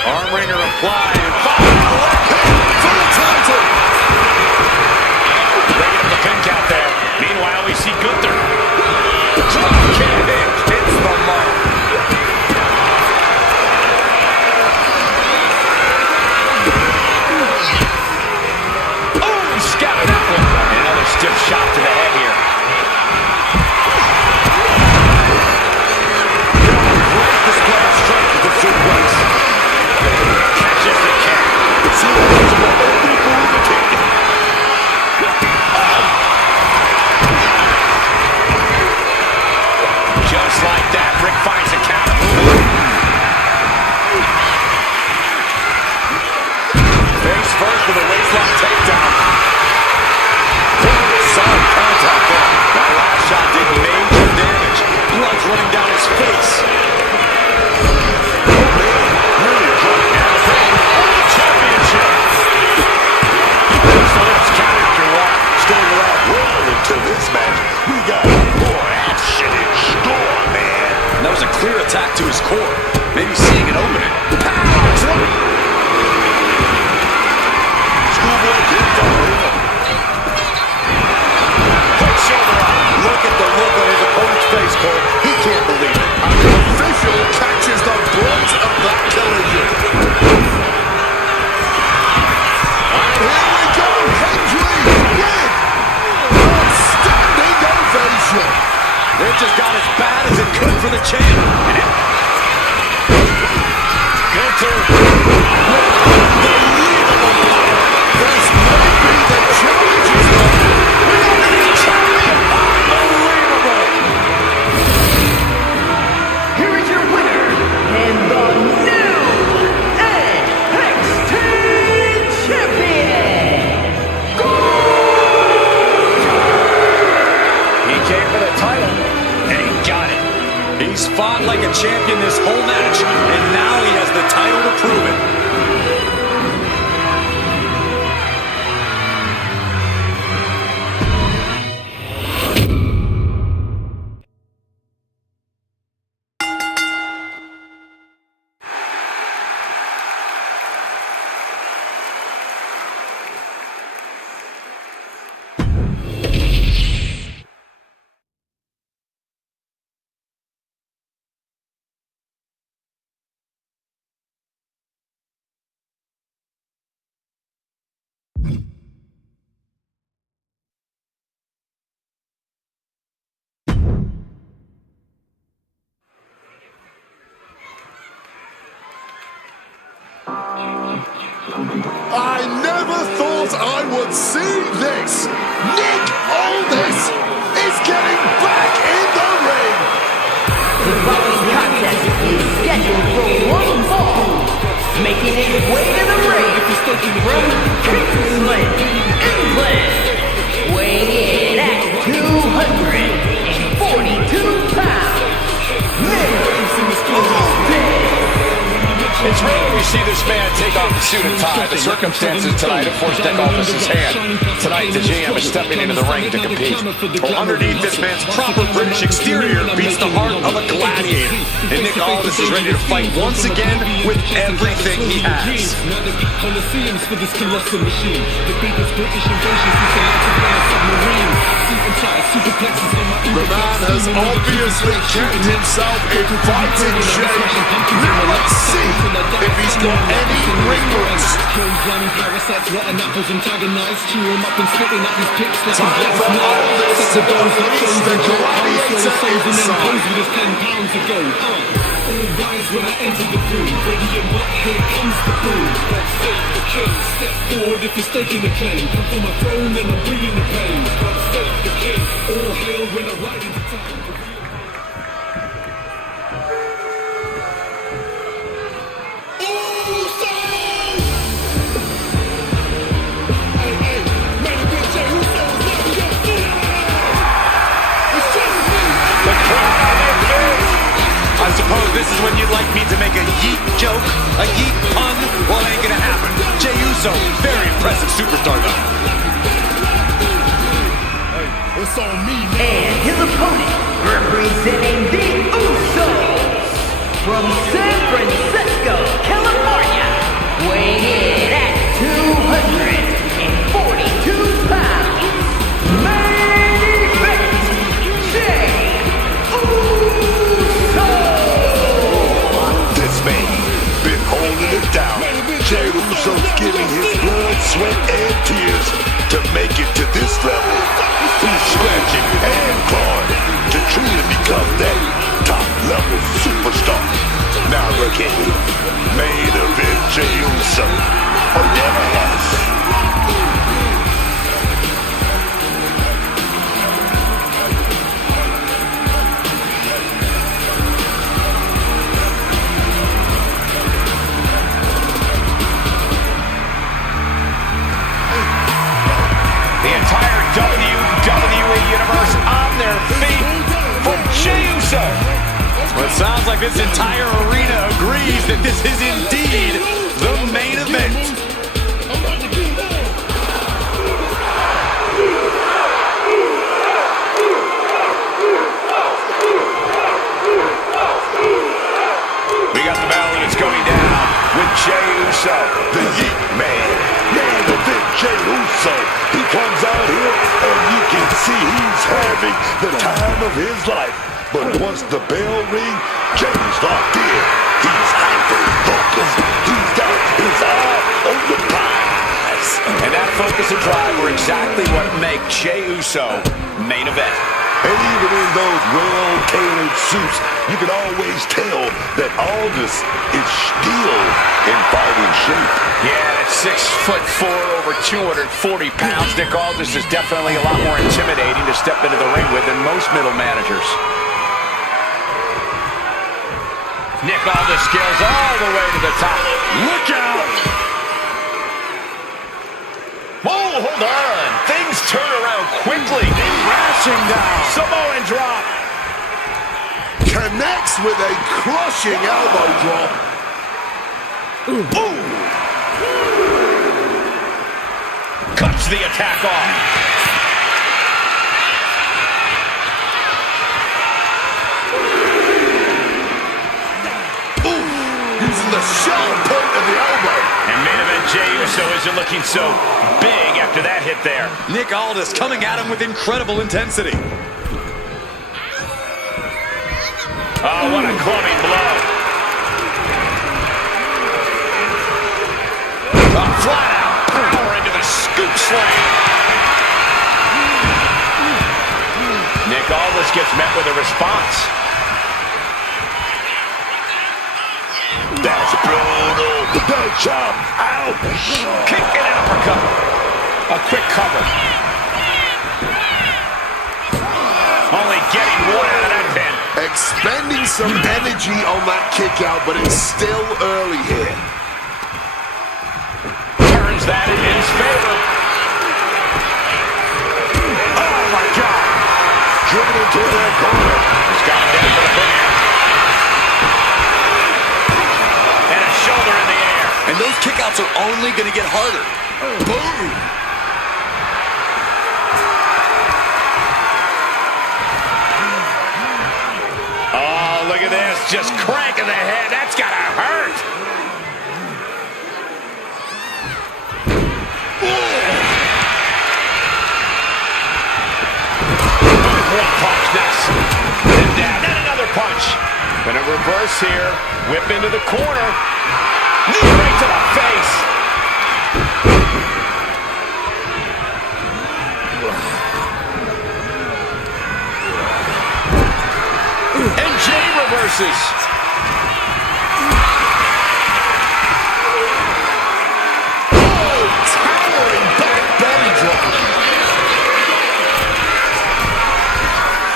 Arm wringer applied and followed a leg kick for the title. Breaking up the pin count there. Meanwhile, we see Gunther. Drop kick hits the mark. Oh, he scattered that one. And another stiff shot to the head here. Great display of strength with the suplex. Catches the kick. Just like that, Rick finds a counter. Face first with a waistlock takedown. Solid contact there. That last shot did major damage. Blood's running down his face. To this match, we got more action in store, man. And that was a clear attack to his core. Maybe seeing it opening. Schoolboy kid from him. Quick shoulder up. Look at the look on his opponent's face, Cole. He can't believe it. The official catches the brunt of the collision. And here we go, Henry with outstanding ovation. It just got as bad as it could for the champ. Gunther. This might be the challenges moment. We don't need a champion. Unbelievable. Here is your winner, and the new NXT Champion, He came for the title, and he got it. He's fought like a champion this whole match, and now he has the title to prove it. I never thought I would see this. Nick Aldis is getting back in the ring. The following contest is scheduled for one fall. Making his way to the ring from Kingsland, England. Weighing in at 242 pounds. Miss Aldis. It's rare we see this man take off the suit and tie. The circumstances tonight have forced Nick Aldis's hand. Tonight, the GM is stepping into the ring to compete. Well, underneath this man's proper British exterior beats the heart of a gladiator. And Nick Aldis is ready to fight once again with everything he has. Now they get Colosseums for this colossal machine. The biggest British invasion since the lights of a submarine. Suit and tie, superplexes on my The man has obviously kept himself in fighting shape. Now let's see if he's got any wrinkles. Running parasites, rotten apples, antagonize. Chew him up and spitting up his picks like a Time glass for knife. Aldis to release the gladiator inside. With his 10 pounds ago. All rise when I enter the room. Ready and what? Here comes the boom. God save the king. Step forward if you're staking the claim. Come for my throne and I'm bringing the pain. God save the king. All hail when I ride into town. I suppose this is when you'd like me to make a yeet joke, a yeet pun. Well, it ain't gonna happen. Jey Uso, very impressive superstar though. It's on me. And his opponent, representing the Usos, from San Francisco, California, weighing in at 242 pounds, main event, Jey Uso! This man been holding it down. Jey Uso's giving his blood, sweat, and tears to make it to this level. He's scratching and clawing to truly become that top-level superstar. Now look at him. Main event Jey Uso. Oh, never has. The entire WWE Universe on their feet for Jey Uso. Well, it sounds like this entire arena agrees that this is indeed the main event. We got the bell and it's going down with Jey Uso. The Yeet Man. Main event Jey Uso. He comes out here and you can see he's having the time of his life. But once the bell rings, Jey's locked in. He's hyper-focused. He's got his eye on the prize. And that focus and drive were exactly what make Jey Uso main event. And even in those well-tailored suits, you can always tell that Aldis is still in fighting shape. Yeah, at 6'4", over 240 pounds, Nick Aldis is definitely a lot more intimidating to step into the ring with than most middle managers. Nick Aldis scales all the way to the top. Look out! Whoa, hold on. Things turn around quickly. Crashing down. Samoan drop. Connects with a crushing elbow drop. Ooh. Cuts the attack off. Using the sharp point of the elbow. And main event Jey Uso isn't looking so big after that hit there. Nick Aldis coming at him with incredible intensity. Oh, what a clubbing blow. Flat out power into the scoop slam. Nick Aldis gets met with a response. That's brutal. The bell chop. Ouch. Kick and an uppercut. A quick cover. Only getting one out of that pin. Expending some energy on that kick out, but it's still early here. Turns that in his favor. Oh my God. Driven into that corner. He's got him down for the pin. And a shoulder And those kickouts are only going to get harder. Boom! Oh, look at this. Just cranking the head. That's got to hurt. One punch next. And down. Then another punch. Gonna reverse here. Whip into the corner. Knee right to the face. And Jay reverses. Oh, towering back belly drop.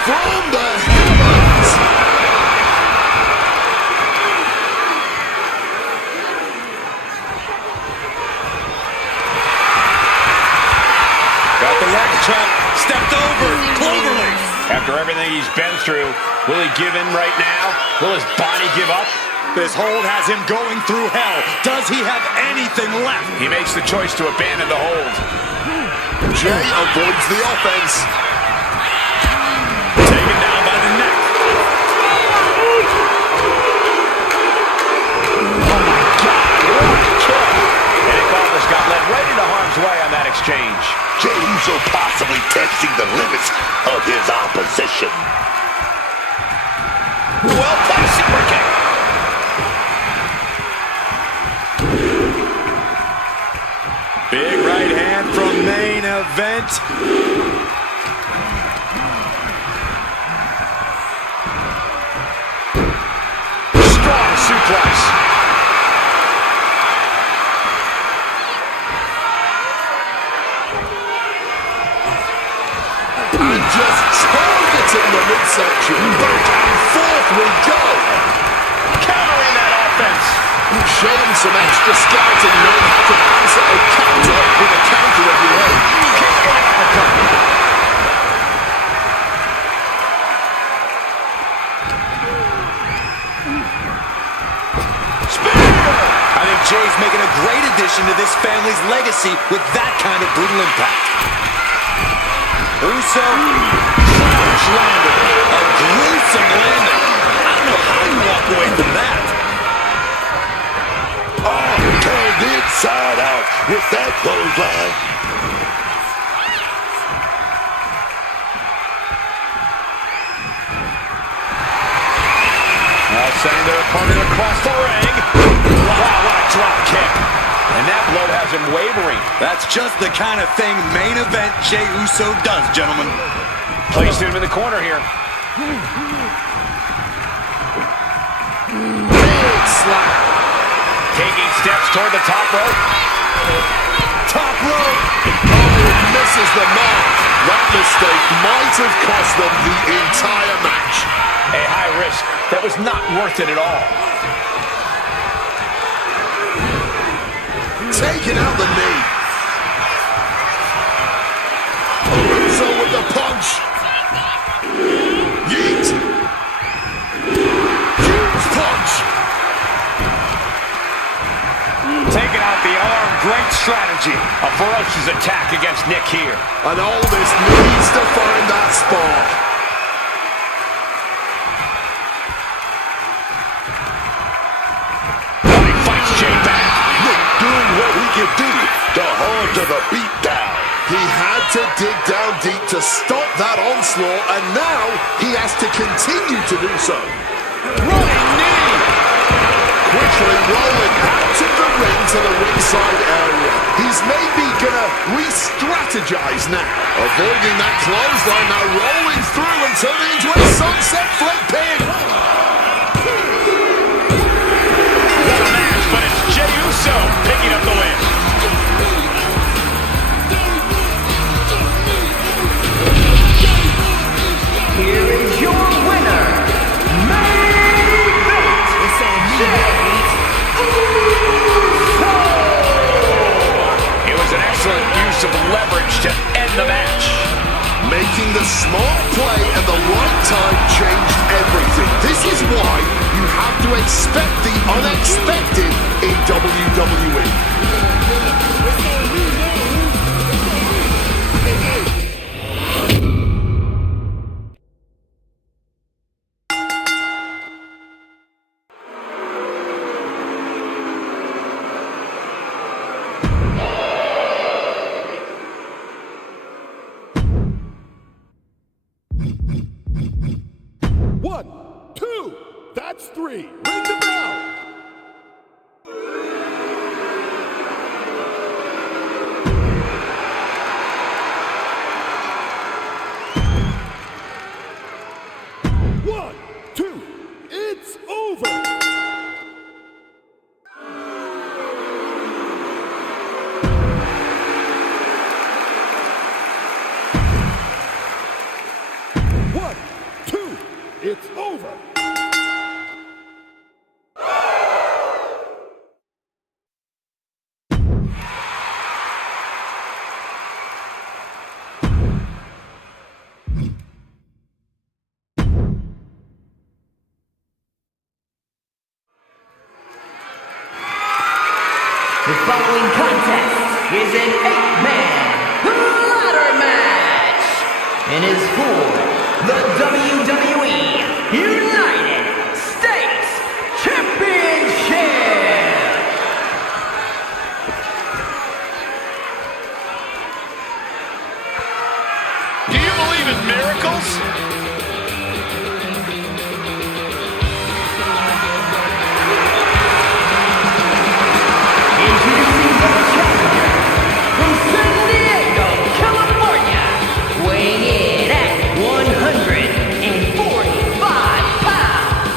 From the heavens. Got the leg chop. Stepped over. Cloverleaf. After everything he's been through, will he give in right now? Will his body give up? This hold has him going through hell. Does he have anything left? He makes the choice to abandon the hold. Jay avoids the offense. Taken down by the neck. Oh my God, what a kick. Nick Aldis got led right into harm's way on that exchange. Jey Uso possibly testing the limits of his opposition. Well placed super kick. Big right hand from main event. Strong suplex. And just targeting the midsection. Back and forth we go. Countering that offense. Showing some extra scouting, knowing how to answer a counter with a counter of your own. I think Jay's making a great addition to this family's legacy with that kind of brutal impact. Uso, crash landing. A gruesome landing. I don't know how you walk away from that. Oh, turned inside out with that clothesline. Now sending their opponent across the ring. Wow, what a drop kick. And that blow has him wavering. That's just the kind of thing main event Jey Uso does, gentlemen. Placed him in the corner here. Big slap. Taking steps toward the top rope. Top rope. Oh, it misses the mark. That mistake might have cost them the entire match. A high risk that was not worth it at all. Taking out the knee. Uso with the punch. Yeet. Huge punch. Taking out the arm, great strategy. A ferocious attack against Nick here. And Aldis needs to find that spark. He fights Jay back. Nick doing what he could do to hold to the beat down. He had to dig down deep to stop that onslaught, and now he has to continue to do so. Running knee. Quickly rolling out of the ring to the ringside area. He's maybe gonna re-strategize now. Avoiding that clothesline, now rolling through and turning into a sunset flip pin. What a match, but it's Jey Uso picking up the win. Here is your winner, main event, Jey Uso! It was an excellent use of leverage to end the match. Making the smart play at the right time changed everything. This is why you have to expect the unexpected in WWE. The following contest is an 8-man ladder match and is for the WWE United States Championship. Do you believe in miracles? Introducing the challenger from San Diego, California, weighing in at 145 pounds,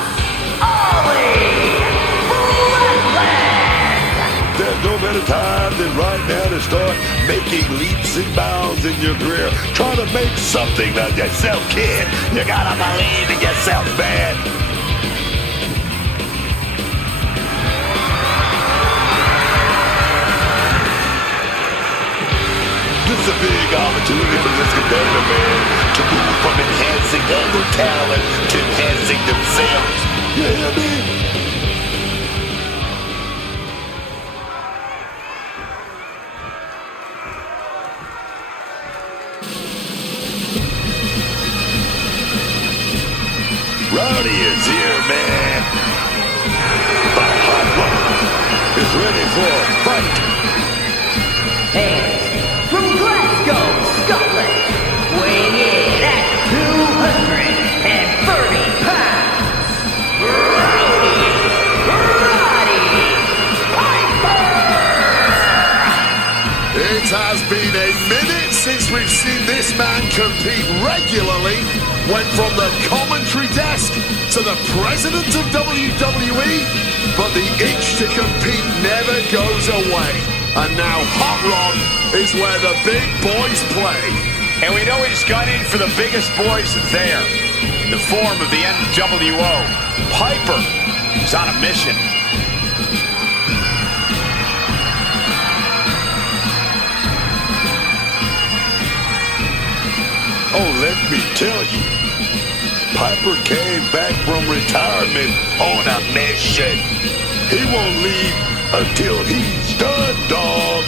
Ollie Flatland. There's no better time than right now to start making leaps and bounds in your career. Try to make something of yourself, kid. You gotta believe in yourself, man. This is a big opportunity for this competitor, man, to move from enhancing other talent to enhancing themselves. You hear me? Rowdy is here, man. The Hot Rod is ready for a fight. And from Glasgow, Scotland, weighing in at 230 pounds, Roddy Piper! It has been a minute since we've seen this man compete regularly. Went from the commentary desk to the president of WWE, but the itch to compete never goes away. And now Hot Rod is where the big boys play. And we know he's got in for the biggest boys there. The form of the NWO. Piper is on a mission. Oh, let me tell you, Piper came back from retirement on a mission. He won't leave until he's done, dog.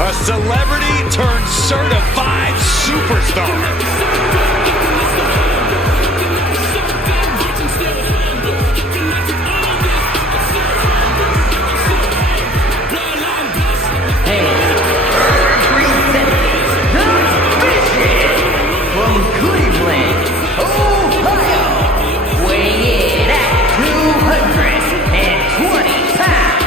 A celebrity turned certified superstar. From Cleveland, Ohio, weighing in at 220 pounds,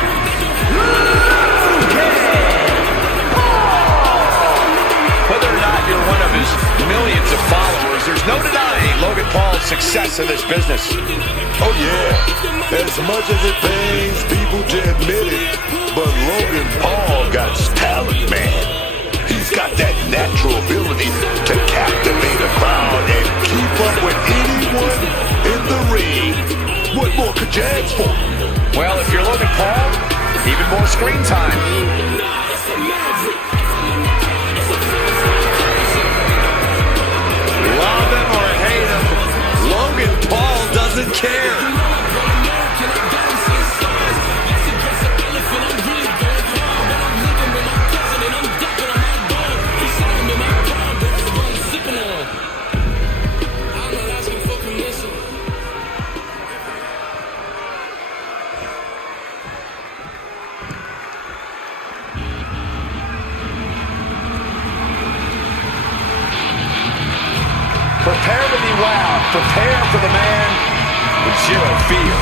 Whether or not you're one of his millions of followers, there's no denying Logan Paul's success in this business. Oh yeah, as much as it pains people to admit it, but Logan Paul got talent, man. He's got that natural ability to captivate a crowd and keep up with anyone in the ring. What more could you ask for? Well, if you're Logan Paul, even more screen time. Love him or hate him, Logan Paul doesn't care. Prepare to be wowed. Prepare for the man with zero fear.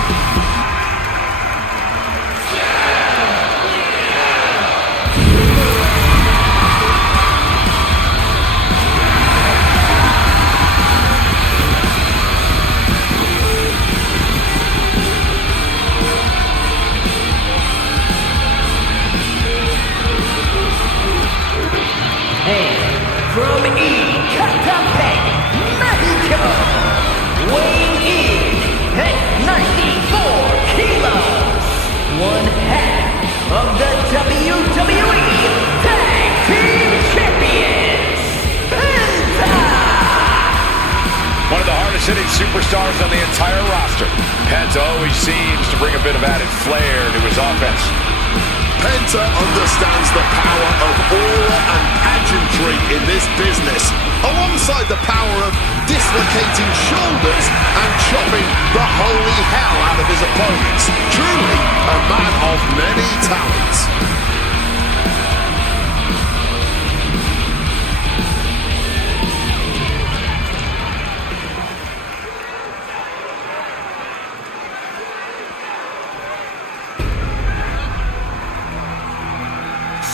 and from Ecatepec, Mexico, weighing in at 94 kilos, one half of the WWE Tag Team superstars on the entire roster. Penta always seems to bring a bit of added flair to his offense. Penta understands the power of aura and pageantry in this business, alongside the power of dislocating shoulders and chopping the holy hell out of his opponents. Truly a man of many talents.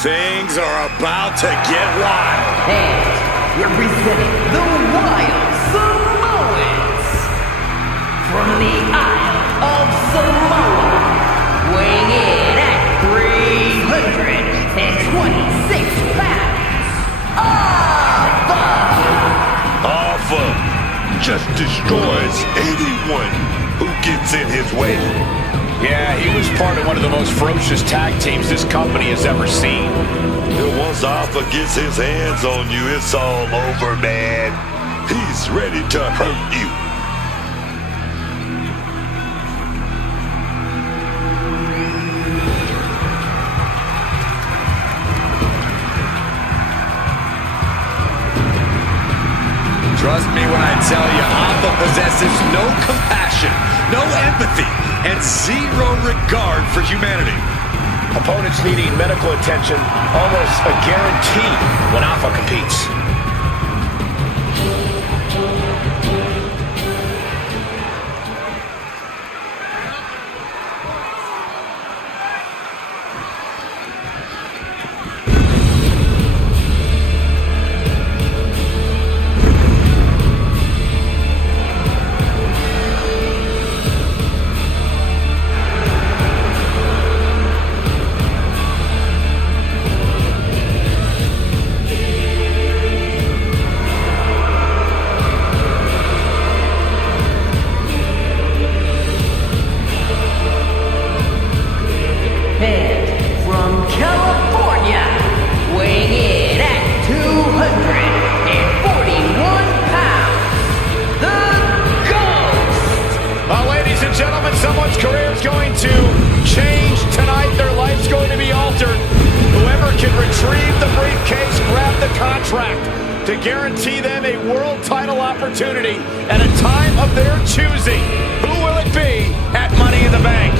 Things are about to get wild. And representing the Wild Samoans from the Isle of Samoa, weighing in at 326 pounds, Alpha just destroys anyone who gets in his way. Yeah, he was part of one of the most ferocious tag teams this company has ever seen. Once Alpha gets his hands on you, it's all over, man. He's ready to hurt you. Trust me when I tell you, Alpha possesses no compassion, no empathy, and zero regard for humanity. Opponents needing medical attention, almost a guarantee when Alpha competes. To guarantee them a world title opportunity at a time of their choosing. Who will it be at Money in the Bank?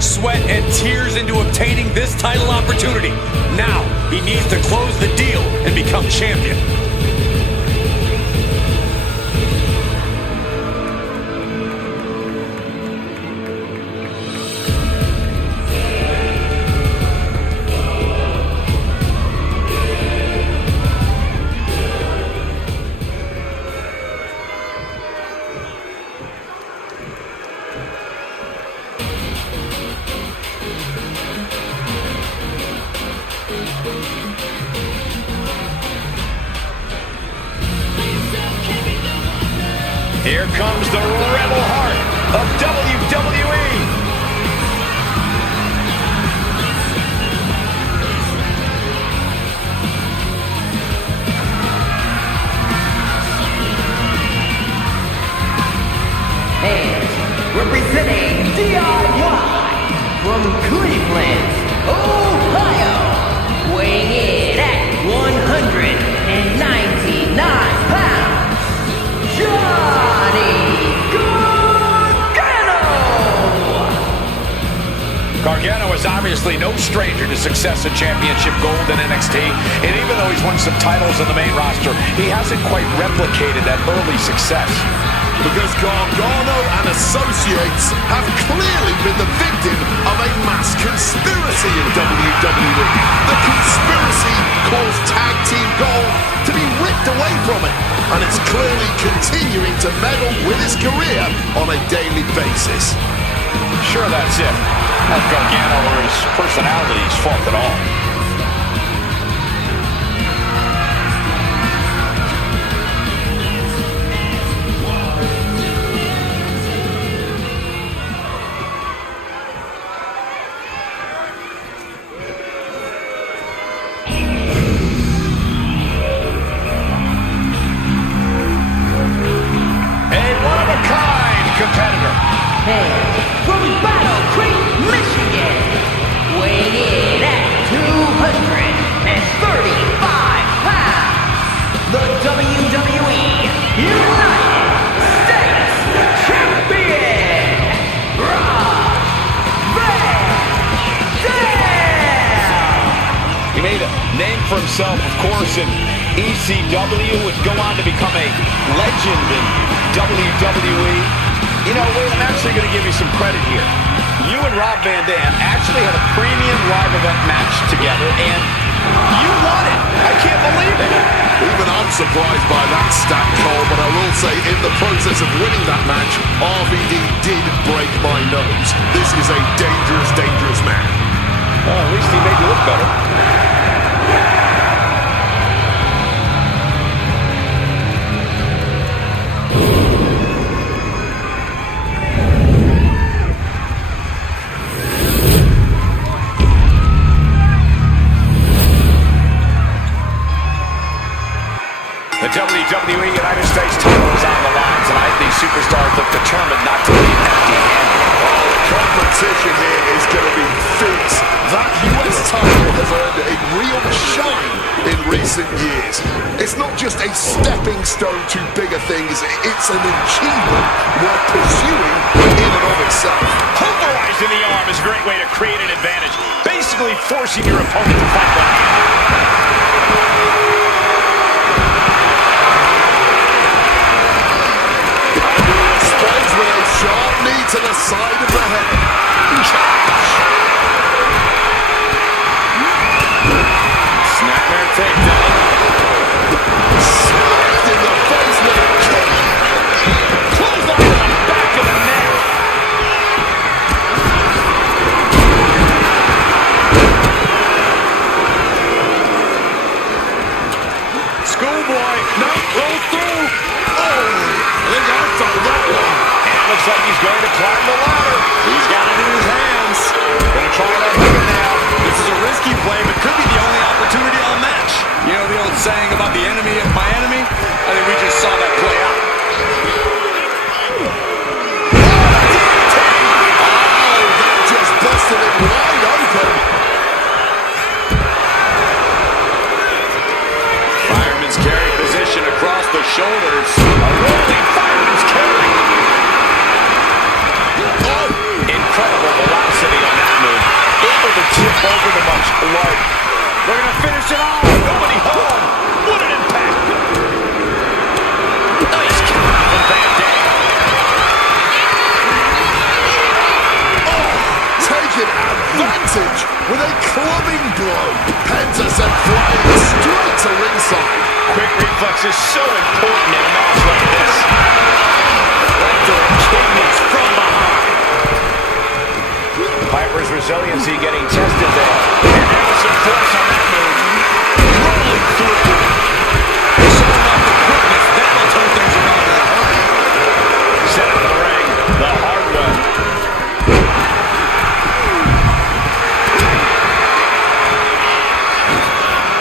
Sweat and tears into obtaining this title opportunity. Now, he needs to close the deal and become champion. Here comes the rebel heart of WWE. And representing DLive from Cleveland, Ohio, weighing in at 199 pounds, stranger to success and championship gold in NXT. And even though he's won some titles on the main roster, he hasn't quite replicated that early success. Because Gargano and associates have clearly been the victim of a mass conspiracy in WWE. The conspiracy caused Tag Team Gold to be ripped away from it, and it's clearly continuing to meddle with his career on a daily basis. Sure, that's it. Not Gargano or his personality's fault at all. Competitor. And from Battle Creek, Michigan, weighing in at 235 pounds, the WWE United States Champion, Rob Van Dam. He made a name for himself, of course, in ECW, would go on to become a legend in WWE. You know, Wade, I'm actually going to give you some credit here. You and Rob Van Dam actually had a premium live event match together, and you won it. I can't believe it. Even I'm surprised by that stat, Cole, but I will say in the process of winning that match, RVD did break my nose. This is a dangerous, dangerous man. Well, at least he made you look better. The WWE United States title is on the line tonight. These superstars look determined not to leave empty-handed. Oh, the competition here is going to be fierce. That US title has earned a real shine in recent years. It's not just a stepping stone to bigger things. It's an achievement worth pursuing in and of itself. Pulverizing the arm is a great way to create an advantage. Basically forcing your opponent to fight one-handed. With a sharp knee to the side of the head. Snapmare takedown. Smacked in the face with a kick. Closed on the back of the neck. Schoolboy. No, roll through. Oh, I think I found that one. Looks like he's going to climb the ladder. He's got it in his hands. Going to try that hook now. This is a risky play, but could be the only opportunity on match. You know the old saying about the enemy of my enemy? I think we just saw that play out. Oh, that just busted it wide open. Fireman's carry position across the shoulders. A rolling fireman's carry. Incredible velocity on that move. Able to tip over the much blood. They're going to finish it off. Nobody home. What an impact. Nice counter from Van Dam. Oh, taking advantage with a clubbing blow. Penta sent flying straight to ringside. Quick reflex is so important in a match like this. Right to the kidneys from behind. Piper's resiliency getting tested there. And there was some force on that move. Rolling through. Showing off the quickness. That'll turn things around in a hurry. Set into the ring the hard way.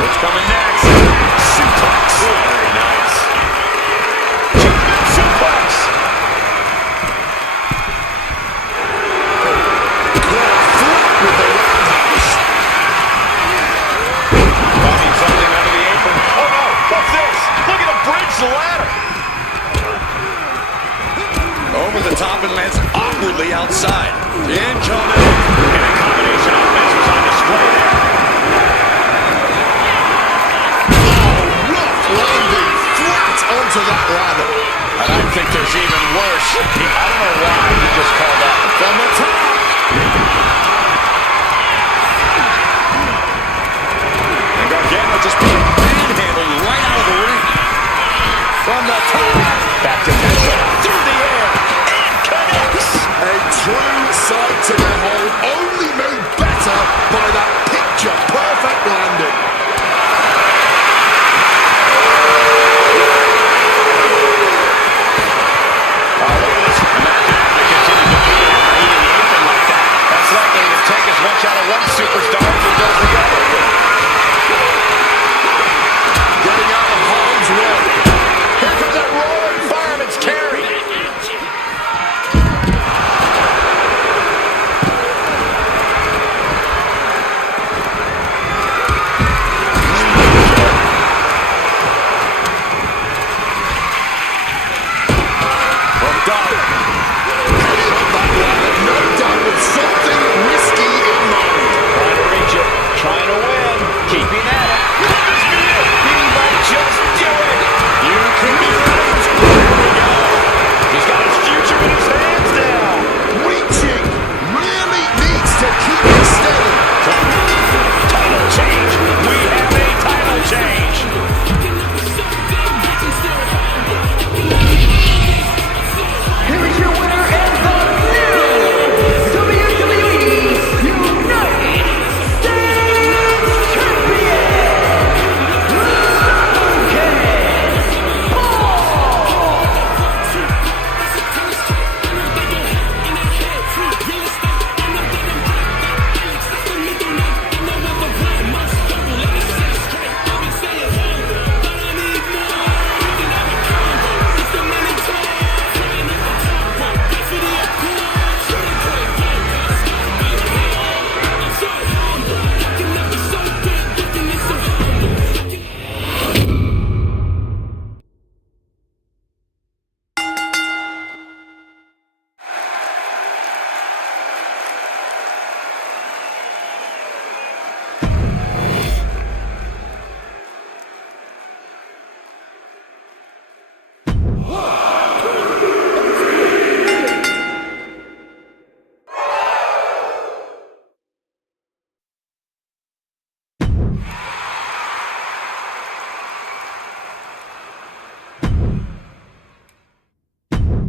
What's coming next? Suplex. Very nice. German suplex. With the roundhouse. Finding something under the apron. Oh no! What's this? Look at him bridge the ladder. Over the top and lands awkwardly outside. Incoming. And a combination offense was on display. Landing flat onto that ladder. And I think there's even worse. I don't know why he just called that. From the top. And Gargano just being manhandled right out of the ring. From the top. Back to Tessa. Through the air. And connects. A true sight to behold. Only made better by that picture-perfect landing. Likely to take as much out of one superstar as it does the other. Getting out of harm's way. Here comes that roaring fireman's carry. From Dollar. Heading up that ladder, no doubt with something risky in mind. Trying to reach it, trying to win, keeping at it. Could this be it? He might just do it. You can be right. Here we go. He's got his future in his hands now. Reaching really needs to keep it steady. Title change. We have a title change. Here is your winner and the new WWE United States Champion, Logan Paul.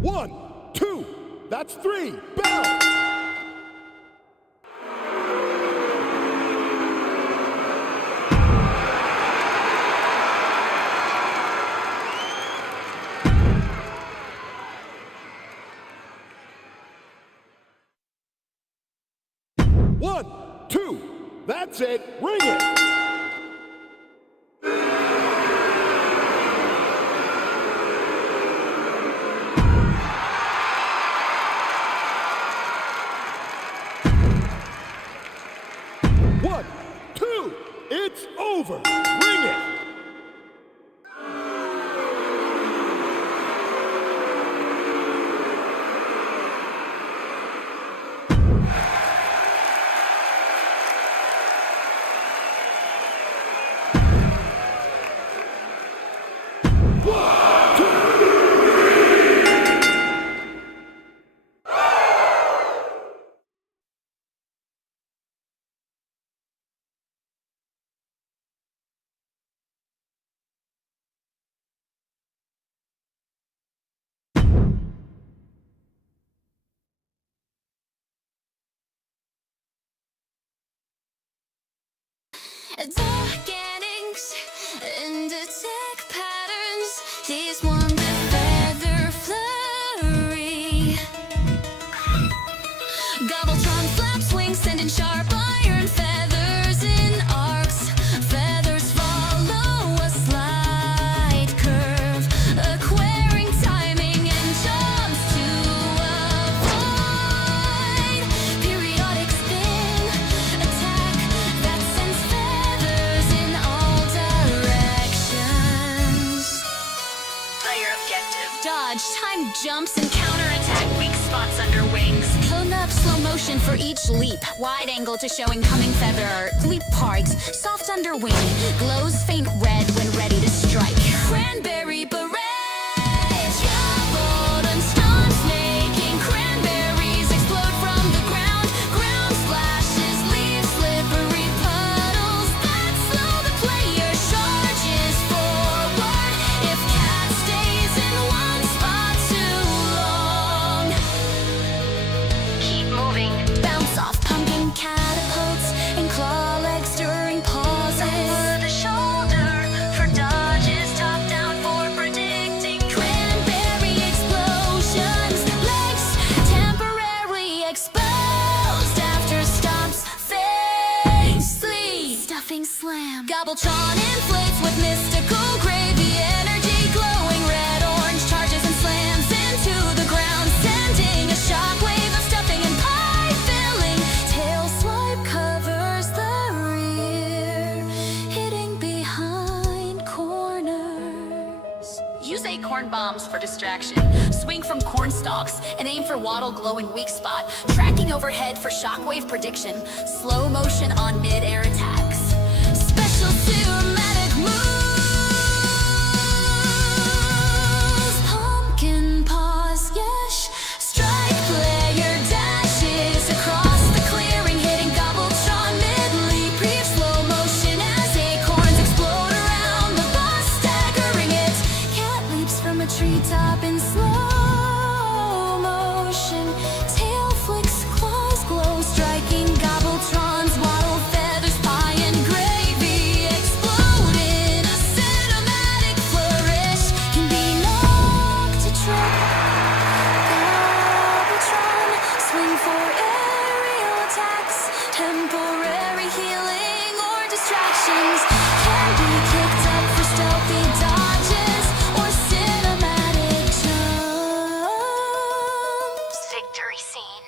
One, two, that's three. Bell. One, two, that's it. Ring it. One, two, it's over. Ring it. Organics and attack patterns. These one feather flurry. Gobbletron flaps wings, sending sharp iron feathers in arcs. Feathers follow a slight curve, acquiring timing and jumps to avoid. Periodic spin, attack that sends feathers in all directions. Player objective: dodge, time jumps, and counterattack weak spots under wings. Clone ups Slow motion for each leap. Wide angle to showing coming feather. Leap parts, soft under wing. Glows faint red when ready to strike. Cranberry beret. Golden stunts making cranberries explode from the ground. Ground splashes, leaves, slippery puddles that slow the player charges forward. If cat stays in one spot too long, keep moving. Bounce off pumpkin catapults and claw legs during pauses. Over the shoulder for dodges, top down for predicting. Cranberry explosions, legs temporarily exposed after stomps. Face sleep, stuffing slam. Gobbletron inflates with mystical gravy energy, glowing red orange charges and slams into the ground, sending a shockwave of stuffing and pie filling. Tail swipe covers the rear, hitting behind corners. Use acorn bombs for distraction. Swing from corn stalks and aim for wattle glowing weak spot. Tracking overhead for shockwave prediction. Slow motion on mid-air attacks. Special cinematic moves. Pumpkin paws, yes. Strike player dashes across the clearing, hitting Gobbletron mid-leap. Brief slow motion as acorns explode around the boss, staggering it. Cat leaps from a treetop in slow motion. Tail flicks, claws glow, striking Gobbletron's waddle feathers, pie and gravy explode in a cinematic flourish. Can be knocked to trip. Gobbletron swing for aerial attacks, temporary healing or distractions. Can be kicked up for stealthy dodges or cinematic jumps. Victory scene.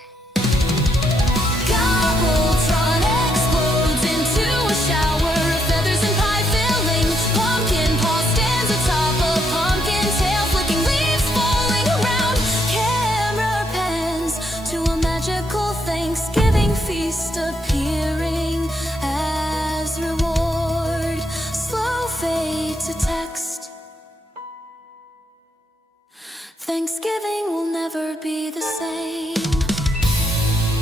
Gobbletron explodes into a shower of feathers and pie filling. Pumpkin paw stands atop a pumpkin tail, flicking leaves falling around. Camera pans to a magical Thanksgiving feast appearing as reward. Slow fade to text. Thanksgiving will never be the same.